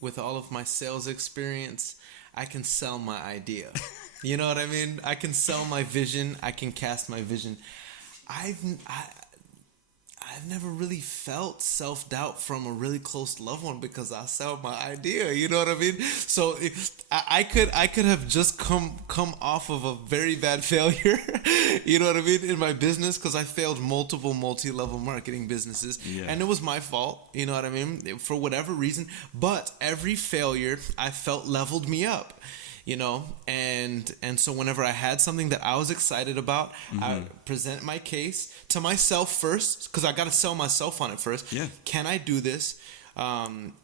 with all of my sales experience, I can sell my idea. You know what I mean? I can sell my vision. I can cast my vision. I've never really felt self-doubt from a really close loved one because I sell my idea. You know what I mean? So I could have just come off of a very bad failure. You know what I mean? In my business, because I failed multiple multi-level marketing businesses, and it was my fault. You know what I mean? For whatever reason, but every failure I felt leveled me up. And so whenever I had something that I was excited about, I would present my case to myself first, because I got to sell myself on it first. Yeah. Can I do this?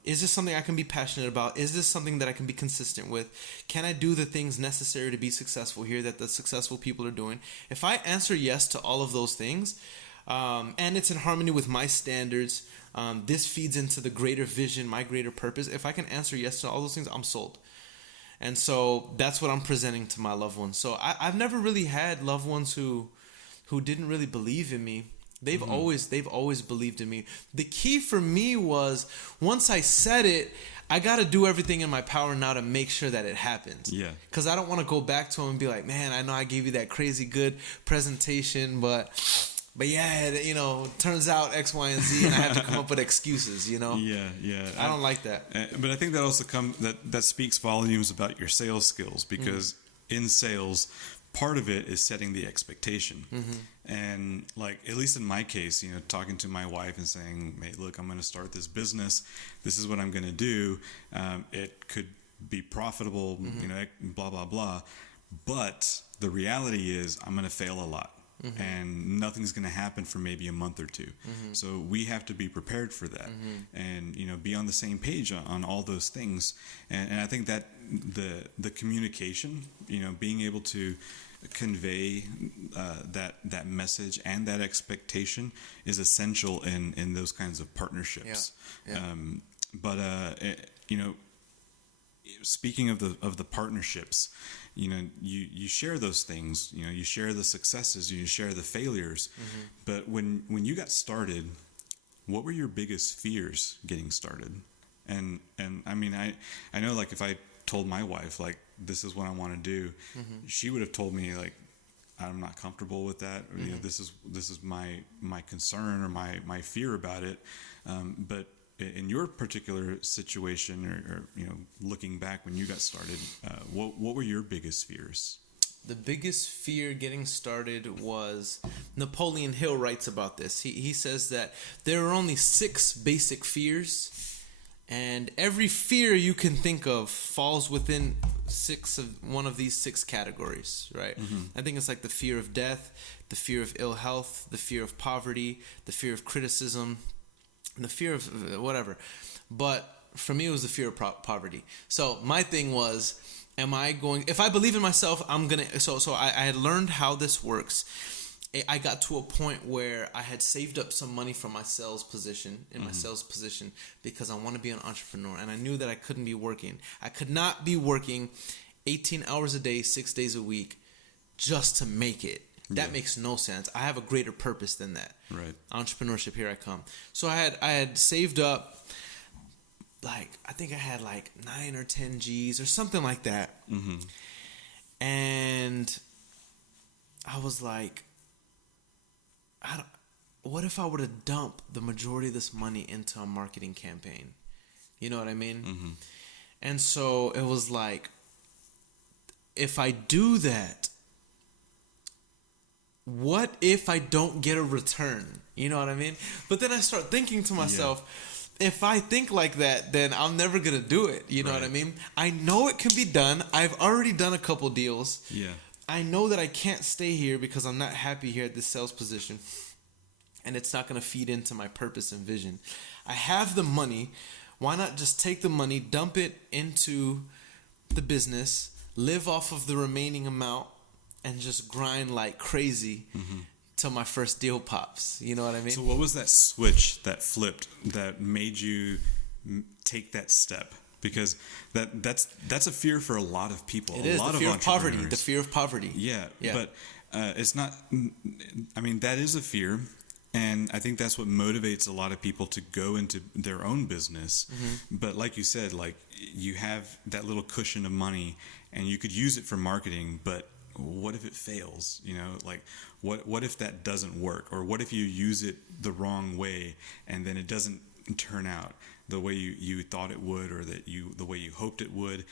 Is this something I can be passionate about? Is this something that I can be consistent with? Can I do the things necessary to be successful here that the successful people are doing? If I answer yes to all of those things, and it's in harmony with my standards, this feeds into the greater vision, my greater purpose. If I can answer yes to all those things, I'm sold. And so that's what I'm presenting to my loved ones. So I've never really had loved ones who didn't really believe in me. They've always believed in me. The key for me was, once I said it, I got to do everything in my power now to make sure that it happens. Yeah. Because I don't want to go back to them and be like, man, I know I gave you that crazy good presentation, but yeah, turns out X, Y, and Z, and I have to come up with excuses, Yeah. I don't like that. But I think that also that speaks volumes about your sales skills, because in sales, part of it is setting the expectation. And like, at least in my case, talking to my wife and saying, hey, look, I'm going to start this business. This is what I'm going to do. It could be profitable, blah, blah, blah. But the reality is I'm going to fail a lot. And nothing's going to happen for maybe a month or two. So we have to be prepared for that, and be on the same page on all those things. And I think that the communication, being able to convey that message and that expectation is essential in those kinds of partnerships. Yeah. But speaking of the partnerships, you share those things. You share the successes, you share the failures. Mm-hmm. But when you got started, what were your biggest fears getting started? And I mean, I know, like, if I told my wife, like, this is what I want to do, Mm-hmm. she would have told me, like, I'm not comfortable with that. Or, Mm-hmm. this is my concern or my fear about it. But in your particular situation, or looking back when you got started, what were your biggest fears? The biggest fear getting started was, Napoleon Hill writes about this. He says that there are only 6 basic fears, and every fear you can think of falls within one of these 6 categories, right? Mm-hmm. I think it's like the fear of death, the fear of ill health, the fear of poverty, the fear of criticism, and the fear of whatever. But for me, it was the fear of poverty. So my thing was, if I believe in myself, I'm going to, so I had learned how this works. I got to a point where I had saved up some money from my sales position, because I want to be an entrepreneur. And I knew that I couldn't be working. I could not be working 18 hours a day, 6 days a week, just to make it. That makes no sense. I have a greater purpose than that. Right. Entrepreneurship, here I come. So I had saved up, like, I think I had like 9 or 10 G's or something like that. Mm-hmm. And I was like, what if I were to dump the majority of this money into a marketing campaign? You know what I mean? Mm-hmm. And so it was like, if I do that, what if I don't get a return? You know what I mean? But then I start thinking to myself, if I think like that, then I'm never going to do it. You know what I mean? I know it can be done. I've already done a couple deals. Yeah. I know that I can't stay here because I'm not happy here at this sales position. And it's not going to feed into my purpose and vision. I have the money. Why not just take the money, dump it into the business, live off of the remaining amount, and just grind like crazy till my first deal pops. You know what I mean? So what was that switch that flipped that made you take that step? Because that's a fear for a lot of people. It is a lot the fear of of poverty. entrepreneurs. The fear of poverty. Yeah. Yeah. But it's not. I mean, that is a fear, and I think that's what motivates a lot of people to go into their own business. Mm-hmm. But like you said, like, you have that little cushion of money, and you could use it for marketing, but what if it fails? Like, what if that doesn't work? Or what if you use it the wrong way and then it doesn't turn out the way you thought it would, or the way you hoped it would,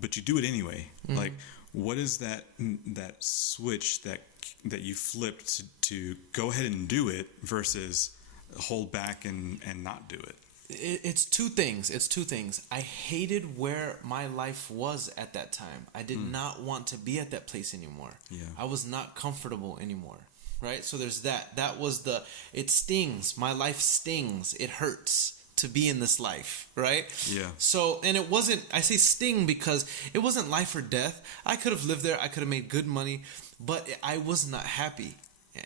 but you do it anyway? Mm-hmm. Like, what is that switch that you flipped to go ahead and do it versus hold back and not do it? It's two things. I hated where my life was at that time. I did not want to be at that place anymore. Yeah. I was not comfortable anymore. Right? So there's that. That was it stings. My life stings. It hurts to be in this life. Right? Yeah. So, and it wasn't, I say sting because it wasn't life or death. I could have lived there. I could have made good money, but I was not happy.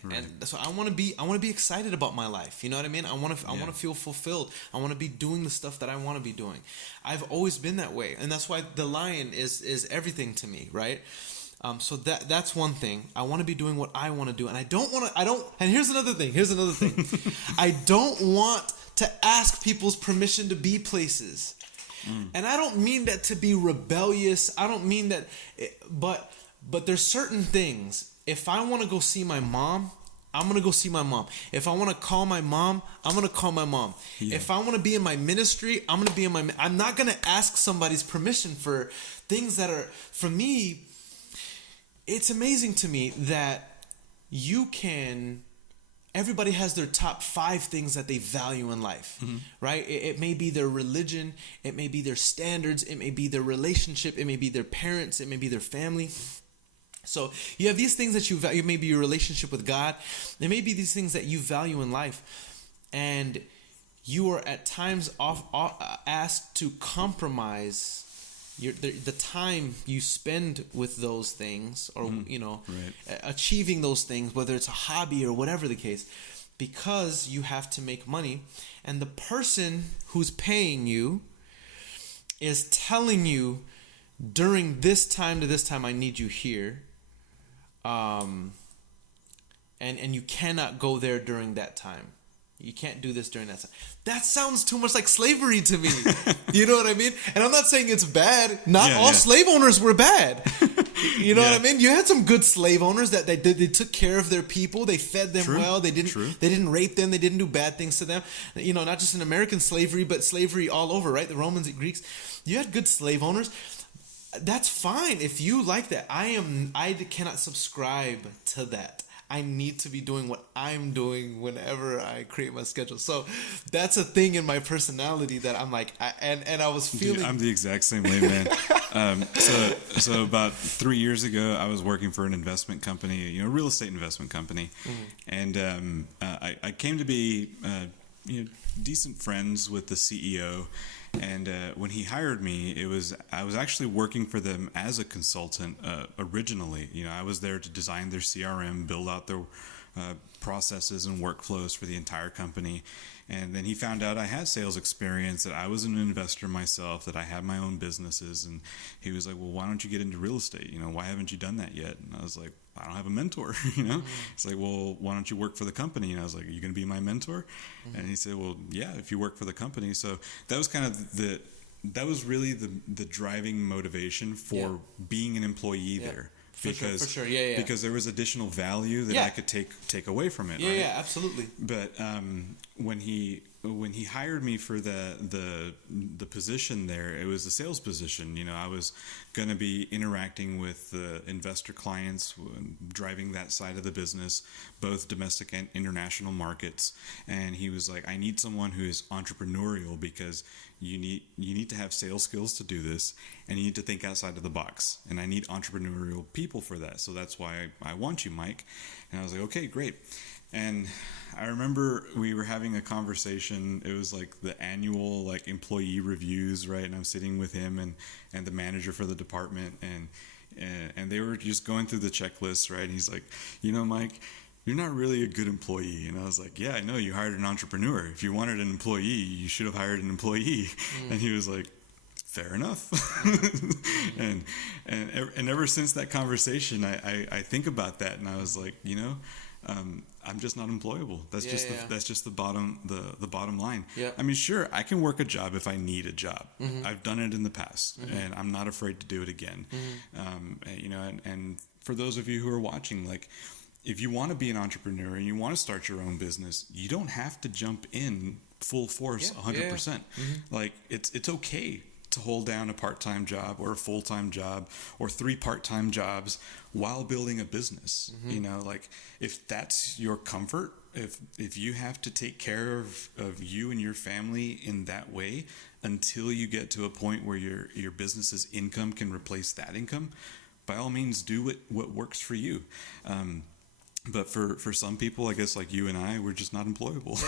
Right. And so I want to be excited about my life. You know what I mean? I want to feel fulfilled. I want to be doing the stuff that I want to be doing. I've always been that way, and that's why the lion is everything to me, right? So that's one thing. I want to be doing what I want to do, and and here's another thing. I don't want to ask people's permission to be places. And I don't mean that to be rebellious. I don't mean that, but there's certain things. If I want to go see my mom, I'm going to go see my mom. If I want to call my mom, I'm going to call my mom. Yeah. If I want to be in my ministry, I'm going to be in my... I'm not going to ask somebody's permission for things that are... For me, it's amazing to me that you can... Everybody has their top 5 things that they value in life, right? It may be their religion. It may be their standards. It may be their relationship. It may be their parents. It may be their family. So you have these things that you value, maybe your relationship with God. There may be these things that you value in life, and you are at times asked to compromise the time you spend with those things, or achieving those things, whether it's a hobby or whatever the case, because you have to make money, and the person who's paying you is telling you during this time to this time I need you here, and you cannot go there during that time. You can't do this during that time. That sounds too much like slavery to me. You know what I mean? And I'm not saying it's bad. Not all slave owners were bad. You know what I mean? You had some good slave owners that they took care of their people. They fed them well. They didn't rape them. They didn't do bad things to them. You know, not just in American slavery, but slavery all over, right? The Romans and Greeks. You had good slave owners. That's fine if you like that. I cannot subscribe to that. I need to be doing what I'm doing whenever I create my schedule. So that's a thing in my personality that I'm like, and I was feeling. Dude, I'm the exact same way, man. So about 3 years ago, I was working for an investment company, a real estate investment company, and I came to be decent friends with the CEO. And when he hired me, I was actually working for them as a consultant originally. I was there to design their CRM, build out their processes and workflows for the entire company. And then he found out I had sales experience, that I was an investor myself, that I had my own businesses. And he was like, well, why don't you get into real estate? Why haven't you done that yet? And I was like, I don't have a mentor, It's like, well, why don't you work for the company? And I was like, are you going to be my mentor? And he said, well, yeah, if you work for the company. So that was kind of that was really the driving motivation for being an employee there. For sure. Yeah. Because there was additional value that I could take away from it. Yeah, absolutely. But when he hired me for the position there, it was a sales position. I was going to be interacting with the investor clients, driving that side of the business, both domestic and international markets. And he was like, I need someone who is entrepreneurial, because you need to have sales skills to do this, and you need to think outside of the box. And I need entrepreneurial people for that. So that's why I want you, Mike. And I was like, okay, great. And I remember we were having a conversation. It was like the annual employee reviews, right? And I'm sitting with him and the manager for the department, and they were just going through the checklist, right? And he's like, Mike, you're not really a good employee. And I was like, yeah, I know, you hired an entrepreneur. If you wanted an employee, you should have hired an employee. And he was like, fair enough. and ever since that conversation, I think about that, and I was like, I'm just not employable. That's just the bottom line. Yeah. I mean, sure, I can work a job if I need a job. I've done it in the past, and I'm not afraid to do it again. And for those of you who are watching, if you want to be an entrepreneur and you want to start your own business, you don't have to jump in full force 100%. It's okay to hold down a part-time job or a full-time job or 3 part-time jobs while building a business. If that's your comfort, if you have to take care of you and your family in that way until you get to a point where your business's income can replace that income, by all means do what works for you. But for some people, I guess like you and I, we're just not employable.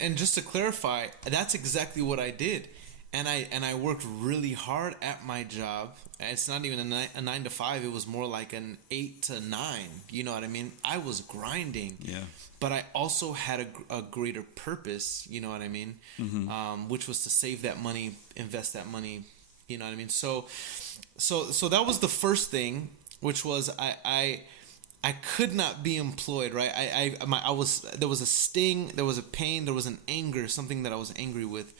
And just to clarify, that's exactly what I did. And I worked really hard at my job. It's not even a 9 to 5. It was more like an 8 to 9. You know what I mean? I was grinding. Yeah. But I also had a greater purpose. You know what I mean? Which was to save that money, invest that money. You know what I mean? So that was the first thing, which was I could not be employed, right? There was a sting, there was a pain, there was an anger, something that I was angry with.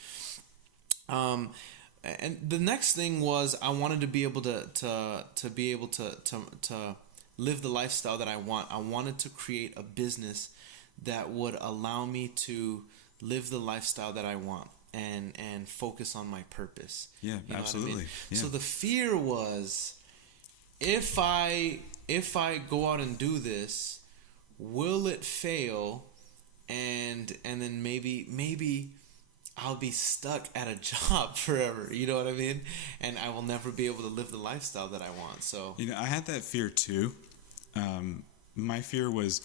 And the next thing was I wanted to be able to be able to live the lifestyle that I want. I wanted to create a business that would allow me to live the lifestyle that I want and focus on my purpose. Yeah, you know absolutely. What I mean? Yeah. So the fear was, if I go out and do this, will it fail? And then maybe I'll be stuck at a job forever. You know what I mean? And I will never be able to live the lifestyle that I want. So I had that fear too. My fear was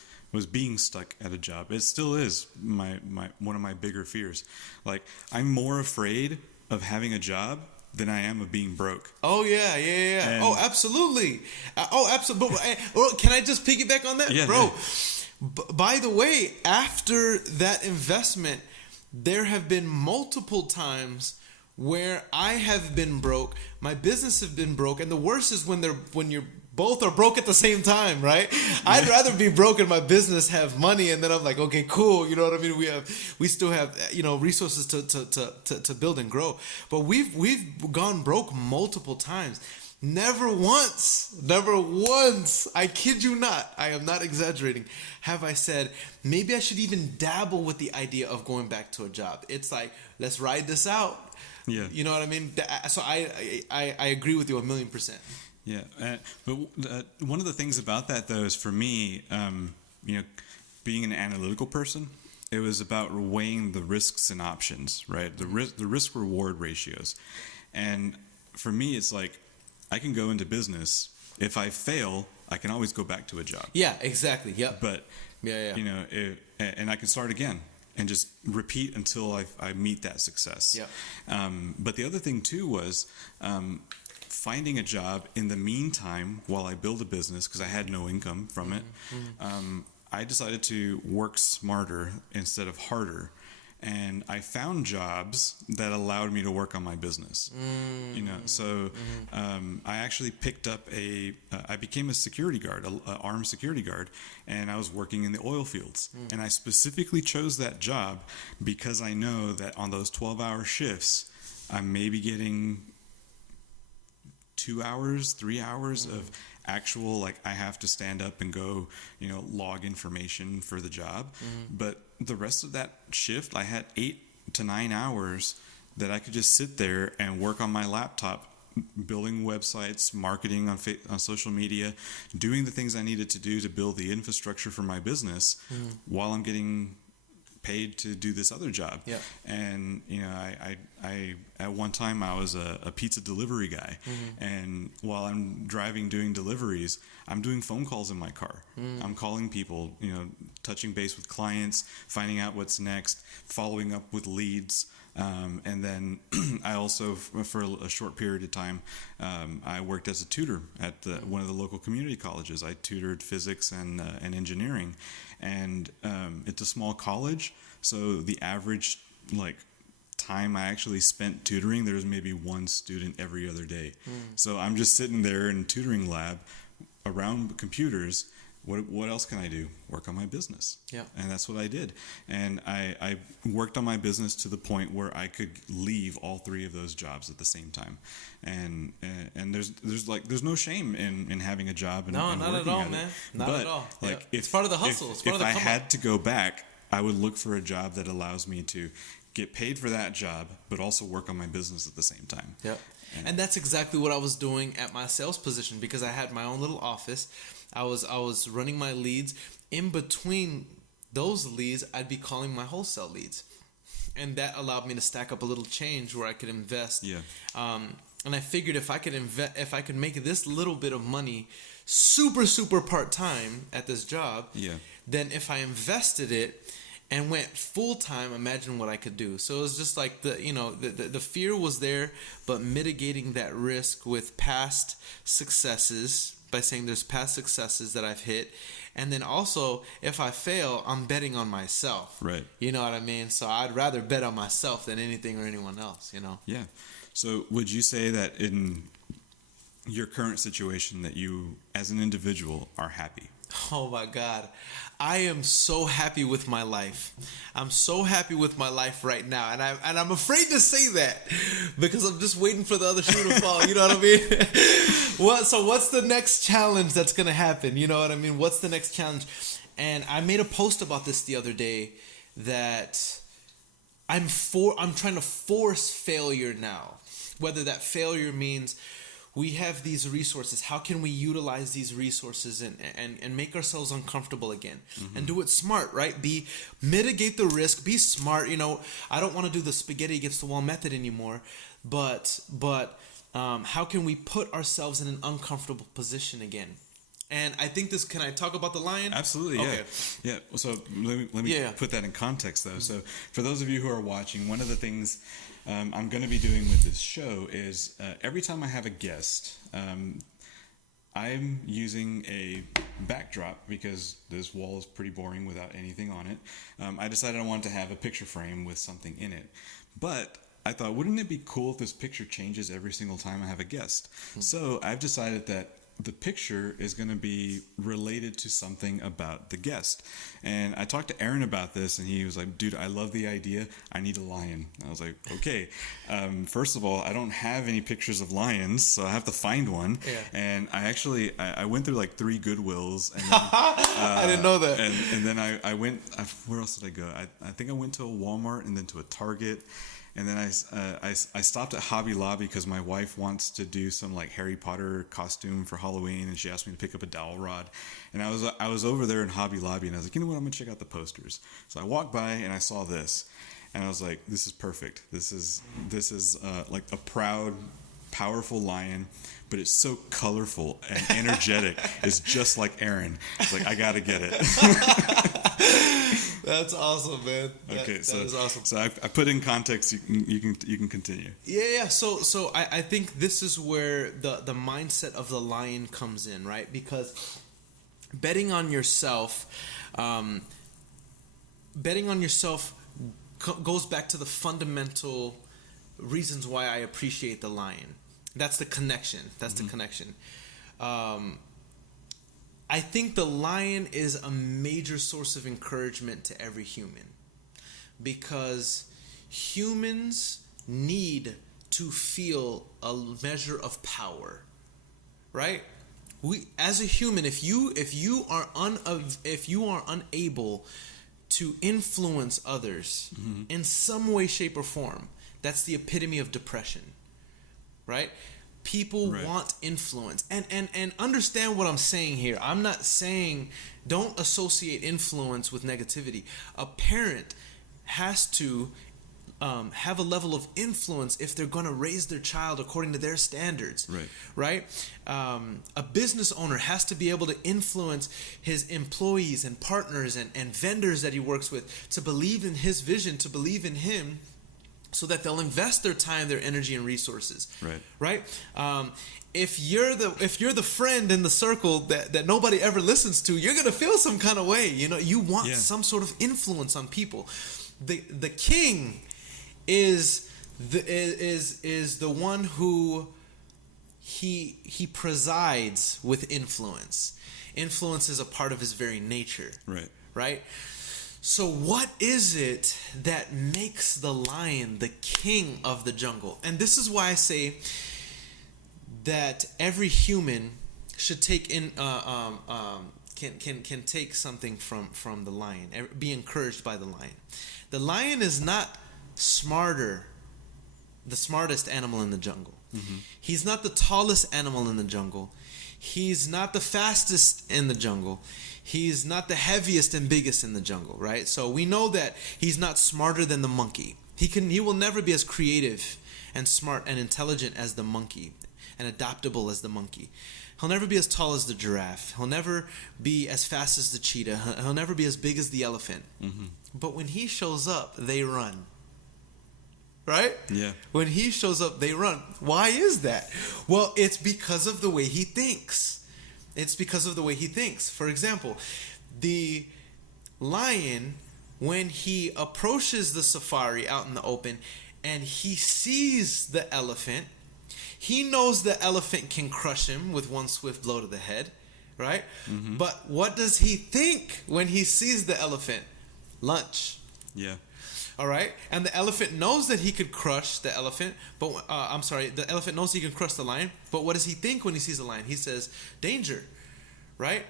being stuck at a job. It still is my one of my bigger fears. Like, I'm more afraid of having a job than I am of being broke. Oh yeah. And absolutely. Absolutely. Can I just piggyback on that, bro? Yeah. By the way, after that investment, there have been multiple times where I have been broke, my business have been broke, and the worst is when you're both are broke at the same time, right? I'd rather be broke and my business have money, and then I'm like, okay, cool. You know what I mean? We still have resources to build and grow, but we've gone broke multiple times. Never once, I kid you not, I am not exaggerating, have I said, maybe I should even dabble with the idea of going back to a job. It's like, let's ride this out. Yeah. You know what I mean? So I agree with you 1,000,000%. Yeah. But one of the things about that, though, is for me, being an analytical person, it was about weighing the risks and options, right? The risk reward ratios. And for me, it's like, I can go into business. If I fail, I can always go back to a job. Yeah, exactly. Yep. But and I can start again and just repeat until I meet that success. Yep. But the other thing too was finding a job in the meantime while I build a business, because I had no income from it. I decided to work smarter instead of harder. And I found jobs that allowed me to work on my business. So I actually picked up I became a security guard, an armed security guard, and I was working in the oil fields. And I specifically chose that job because I know that on those 12-hour shifts, I'm maybe getting 2 hours, 3 hours of actual, like, I have to stand up and go, log information for the job. But the rest of that shift, I had 8 to 9 hours that I could just sit there and work on my laptop, building websites, marketing on social media, doing the things I needed to do to build the infrastructure for my business while I'm getting paid to do this other job. Yeah. And I at one time I was a pizza delivery guy, and while I'm driving doing deliveries, I'm doing phone calls in my car. I'm calling people, touching base with clients, finding out what's next, following up with leads. And then I also, for a short period of time, I worked as a tutor at one of the local community colleges. I tutored physics and engineering, and it's a small college, so the average time I actually spent tutoring, there was maybe one student every other day. So I'm just sitting there in tutoring lab around computers. What else can I do? Work on my business. Yeah. And that's what I did. And I worked on my business to the point where I could leave all 3 of those jobs at the same time. And there's no shame in having a job and not working at all, at man. it. Not at all. Like, it's part of the hustle. It's part of the if I come had up. to go back, I would look for a job that allows me to get paid for that job, but also work on my business at the same time. Yep. And that's exactly what I was doing at my sales position, because I had my own little office. I was running my leads. In between those leads, I'd be calling my wholesale leads, and that allowed me to stack up a little change where I could invest. Yeah. And I figured if I could make this little bit of money super part time at this job, then if I invested it and went full time, imagine what I could do. So it was just like the fear was there, but mitigating that risk with past successes by saying there's past successes that I've hit, and then also if I fail, I'm betting on myself. Right. You know what I mean? So I'd rather bet on myself than anything or anyone else. Yeah. So would you say that in your current situation that you, as an individual, are happy? Oh my God. I am so happy with my life. I'm so happy with my life right now. And I'm afraid to say that because I'm just waiting for the other shoe to fall. You know what I mean? So what's the next challenge that's going to happen? You know what I mean? What's the next challenge? And I made a post about this the other day that I'm trying to force failure now. Whether that failure means we have these resources. How can we utilize these resources and make ourselves uncomfortable again? And do it smart, right? Mitigate the risk. Be smart. I don't want to do the spaghetti against the wall method anymore. But how can we put ourselves in an uncomfortable position again? And I think can I talk about the lion? Absolutely, yeah. Okay. Yeah, so let me put that in context, though. So for those of you who are watching, one of the things I'm going to be doing with this show is every time I have a guest, I'm using a backdrop because this wall is pretty boring without anything on it. I decided I wanted to have a picture frame with something in it. But I thought, wouldn't it be cool if this picture changes every single time I have a guest? So I've decided that the picture is going to be related to something about the guest. And I talked to Earon about this, and he was like, dude, I love the idea. I need a lion. I was like, okay. First of all, I don't have any pictures of lions, so I have to find one. Yeah. And I went through like 3 Goodwills. And then, I didn't know that. And then I went, where else did I go? I think I went to a Walmart and then to a Target. And then I stopped at Hobby Lobby because my wife wants to do some like Harry Potter costume for Halloween, and she asked me to pick up a dowel rod. And I was over there in Hobby Lobby, and I was like, you know what, I'm gonna check out the posters. So I walked by and I saw this, and I was like, this is perfect. This is like a proud, powerful lion, but it's so colorful and energetic. It's just like Earon. It's like, I gotta get it. That's awesome, man. That is awesome. So I put in context. You can continue. Yeah. So I think this is where the mindset of the lion comes in, right? Because betting on yourself goes back to the fundamental reasons why I appreciate the lion. That's the connection. The connection. I think the lion is a major source of encouragement to every human, because humans need to feel a measure of power, right? We, as a human, if you are unable to influence others in some way, shape, or form, that's the epitome of depression, right? People want influence. And understand what I'm saying here. I'm not saying don't associate influence with negativity. A parent has to have a level of influence if they're going to raise their child according to their standards. Right? A business owner has to be able to influence his employees and partners and vendors that he works with to believe in his vision, to believe in him, so that they'll invest their time, their energy, and resources. Right? If you're the friend in the circle that nobody ever listens to, you're gonna feel some kind of way. You know, you want some sort of influence on people. The king is the one who he presides with influence. Influence is a part of his very nature. Right? So what is it that makes the lion the king of the jungle? And this is why I say that every human should take in can take something from the lion, be encouraged by the lion. The lion is not the smartest animal in the jungle. He's not the tallest animal in the jungle. He's not the fastest in the jungle. He's not the heaviest and biggest in the jungle, right? So we know that he's not smarter than the monkey. He will never be as creative and smart and intelligent as the monkey, and adaptable as the monkey. He'll never be as tall as the giraffe. He'll never be as fast as the cheetah. He'll never be as big as the elephant. But when he shows up, they run. Right? Yeah. When he shows up, they run. Why is that? Well, it's because of the way he thinks. For example, the lion, when he approaches the safari out in the open and he sees the elephant, he knows the elephant can crush him with one swift blow to the head, right? But what does he think when he sees the elephant? Lunch. Yeah. All right, and the elephant knows that he could crush the elephant, but the elephant knows he can crush the lion. But what does he think when he sees the lion? He says, "Danger," right?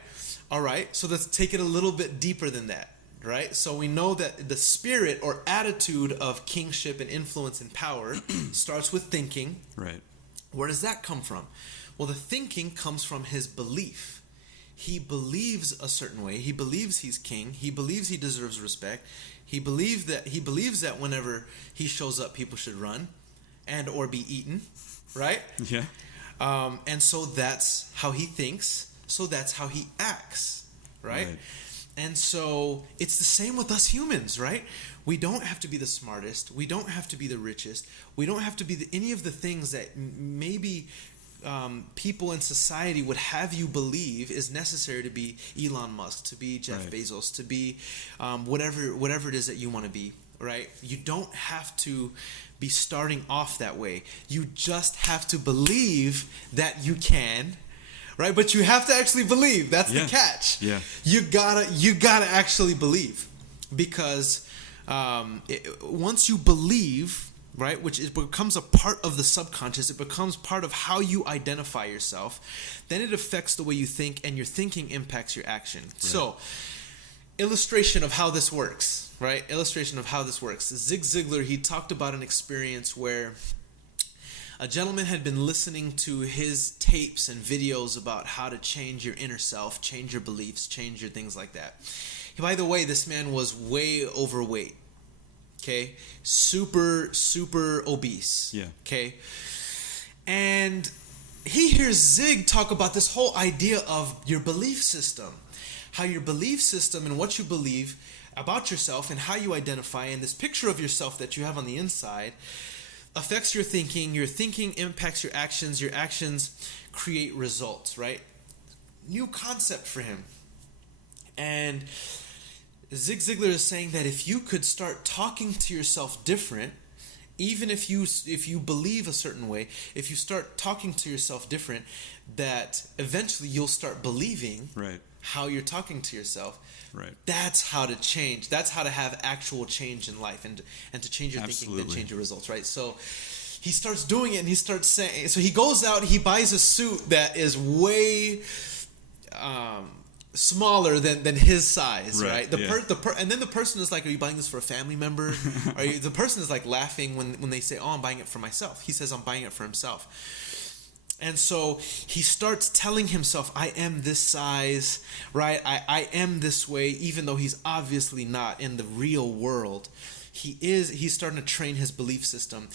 All right, so let's take it a little bit deeper than that, right? So we know that the spirit or attitude of kingship and influence and power starts with thinking. Right. Where does that come from? Well, the thinking comes from his belief. He believes a certain way. He believes he's king. He believes he deserves respect. He believes that whenever he shows up, people should run and or be eaten, right? Yeah. And so that's how he thinks. So that's how he acts, right? And so it's the same with us humans, right? We don't have to be the smartest. We don't have to be the richest. We don't have to be any of the things that maybe people in society would have you believe is necessary to be Elon Musk, to be Jeff Bezos, to be whatever it is that you want to be. right? You don't have to be starting off that way. You just have to believe that you can, right? But you have to actually believe. That's the catch. Yeah. You gotta actually believe, because once you believe, right, which it becomes a part of the subconscious, it becomes part of how you identify yourself, then it affects the way you think, and your thinking impacts your action. Right. So, illustration of how this works, right? Illustration of how this works. Zig Ziglar, he talked about an experience where a gentleman had been listening to his tapes and videos about how to change your inner self, change your beliefs, change your things like that. By the way, this man was way overweight. Okay? Super obese. Yeah. Okay? And he hears Zig talk about this whole idea of your belief system. How your belief system and what you believe about yourself and how you identify, and this picture of yourself that you have on the inside affects your thinking impacts your actions create results, right? New concept for him. And Zig Ziglar is saying that if you could start talking to yourself different, even if you believe a certain way, if you start talking to yourself different, that eventually you'll start believing how you're talking to yourself. Right. That's how to change. That's how to have actual change in life, and to change your thinking, then change your results, right? So he starts doing it, and he starts saying, so he goes out, he buys a suit that is way smaller than his size, right? And then the person is like, "Are you buying this for a family member?" The person is like laughing when they say, "Oh, I'm buying it for myself." He says, "I'm buying it for himself." And so he starts telling himself, I am this size, right? I am this way, even though he's obviously not in the real world. He's starting to train his belief system.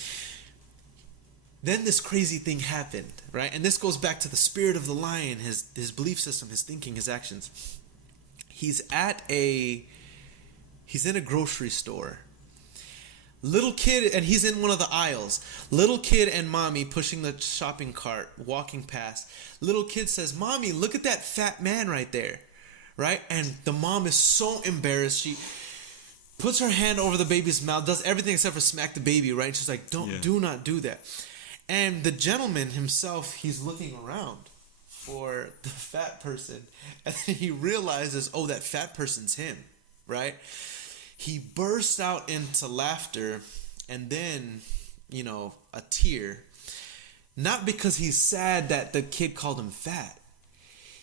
Then this crazy thing happened, right? And this goes back to the spirit of the lion, his belief system, his thinking, his actions. He's in a grocery store. Little kid, and he's in one of the aisles. Little kid and mommy pushing the shopping cart, walking past. Little kid says, "Mommy, look at that fat man right there." Right? And the mom is so embarrassed. She puts her hand over the baby's mouth, does everything except for smack the baby, right? She's like, do not do that. And the gentleman himself, he's looking around for the fat person. And then he realizes, oh, that fat person's him, right? He bursts out into laughter, and then, a tear. Not because he's sad that the kid called him fat.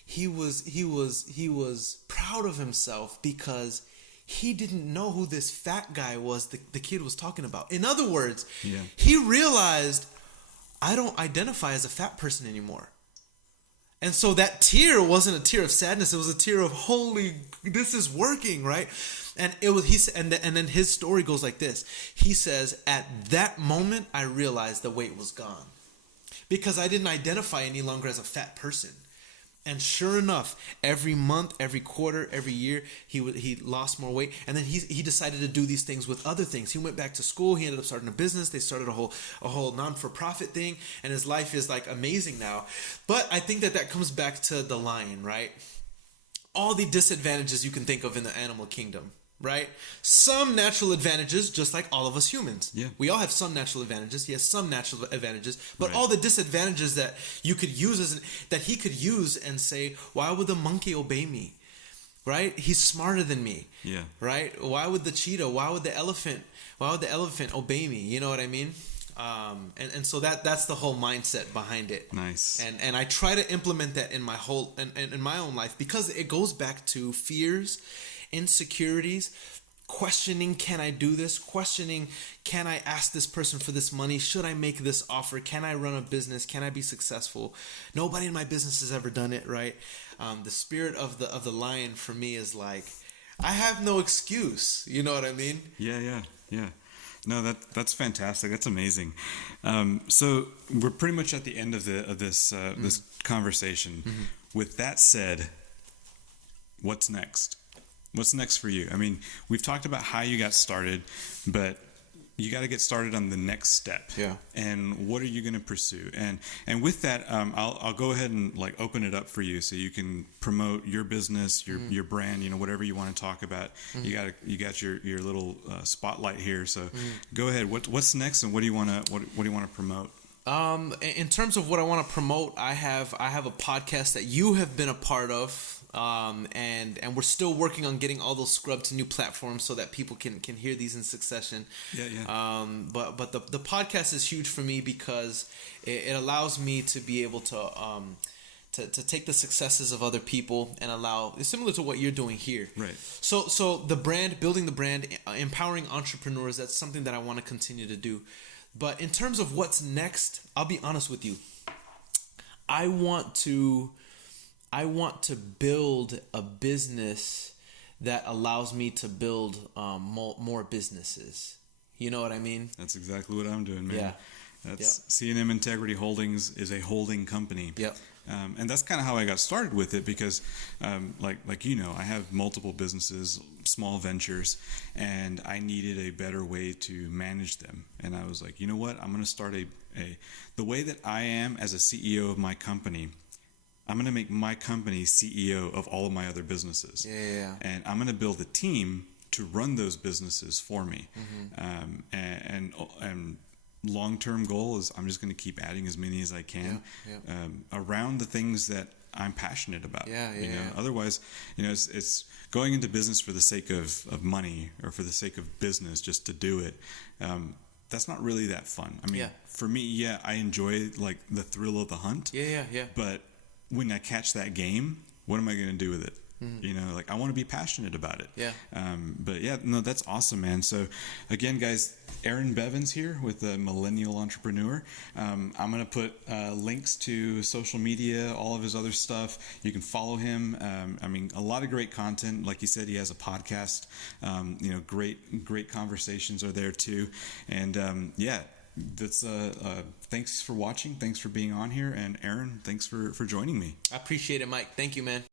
He was proud of himself because he didn't know who this fat guy was the kid was talking about. In other words, he realized, I don't identify as a fat person anymore. And so that tear wasn't a tear of sadness. It was a tear of, holy, this is working, right? And and then his story goes like this. He says, at that moment, I realized the weight was gone because I didn't identify any longer as a fat person. And sure enough, every month, every quarter, every year, he lost more weight. And then he decided to do these things with other things. He went back to school. He ended up starting a business. They started a whole non-for-profit thing. And his life is like amazing now. But I think that comes back to the lion, right? All the disadvantages you can think of in the animal kingdom, right? Some natural advantages, just like all of us humans. Yeah. We all have some natural advantages. He has some natural advantages, but all the disadvantages that you could use that he could use and say, why would the monkey obey me? Right? He's smarter than me. Yeah. Right? Why would the cheetah? Why would the elephant obey me? You know what I mean? And so that's the whole mindset behind it. Nice. And I try to implement that in my in my own life because it goes back to fears, insecurities, questioning, can I do this? Questioning, can I ask this person for this money? Should I make this offer? Can I run a business? Can I be successful? Nobody in my business has ever done it, right? The spirit of the lion for me is like, I have no excuse. You know what I mean? Yeah. No, that's fantastic. That's amazing. So we're pretty much at the end of this conversation. Mm-hmm. With that said, what's next? What's next for you? I mean, we've talked about how you got started, but you got to get started on the next step. Yeah. And what are you going to pursue? And with that, I'll go ahead and like open it up for you so you can promote your business, your brand, whatever you want to talk about. You got your little spotlight here. So go ahead. What's next, and what do you want to promote? In terms of what I want to promote, I have a podcast that you have been a part of. And we're still working on getting all those scrubbed to new platforms so that people can hear these in succession. Yeah. But the podcast is huge for me because it allows me to be able to take the successes of other people and it's similar to what you're doing here. Right. So the brand, building the brand, empowering entrepreneurs, that's something that I want to continue to do. But in terms of what's next, I'll be honest with you. I want to build a business that allows me to build more businesses. You know what I mean? That's exactly what I'm doing, man. Yeah. That's C&M Integrity Holdings is a holding company. Yep. And that's kind of how I got started with it because, I have multiple businesses, small ventures, and I needed a better way to manage them. And I was like, you know what? I'm going to start the way that I am as a CEO of my company. I'm going to make my company CEO of all of my other businesses. Yeah. And I'm going to build a team to run those businesses for me. And long-term goal is I'm just going to keep adding as many as I can around the things that I'm passionate about. Otherwise, it's going into business for the sake of money or for the sake of business just to do it. That's not really that fun. I mean, for me, I enjoy like the thrill of the hunt. Yeah. But when I catch that game, what am I going to do with it? I want to be passionate about it. That's awesome, man. So again, guys, Earon Bevans here with the Millennial Entrepreneur. I'm going to put links to social media, all of his other stuff. You can follow him. A lot of great content. Like he said, he has a podcast. Great conversations are there too. And that's thanks for watching. Thanks for being on here. And Earon, thanks for joining me. I appreciate it, Mike. Thank you, man.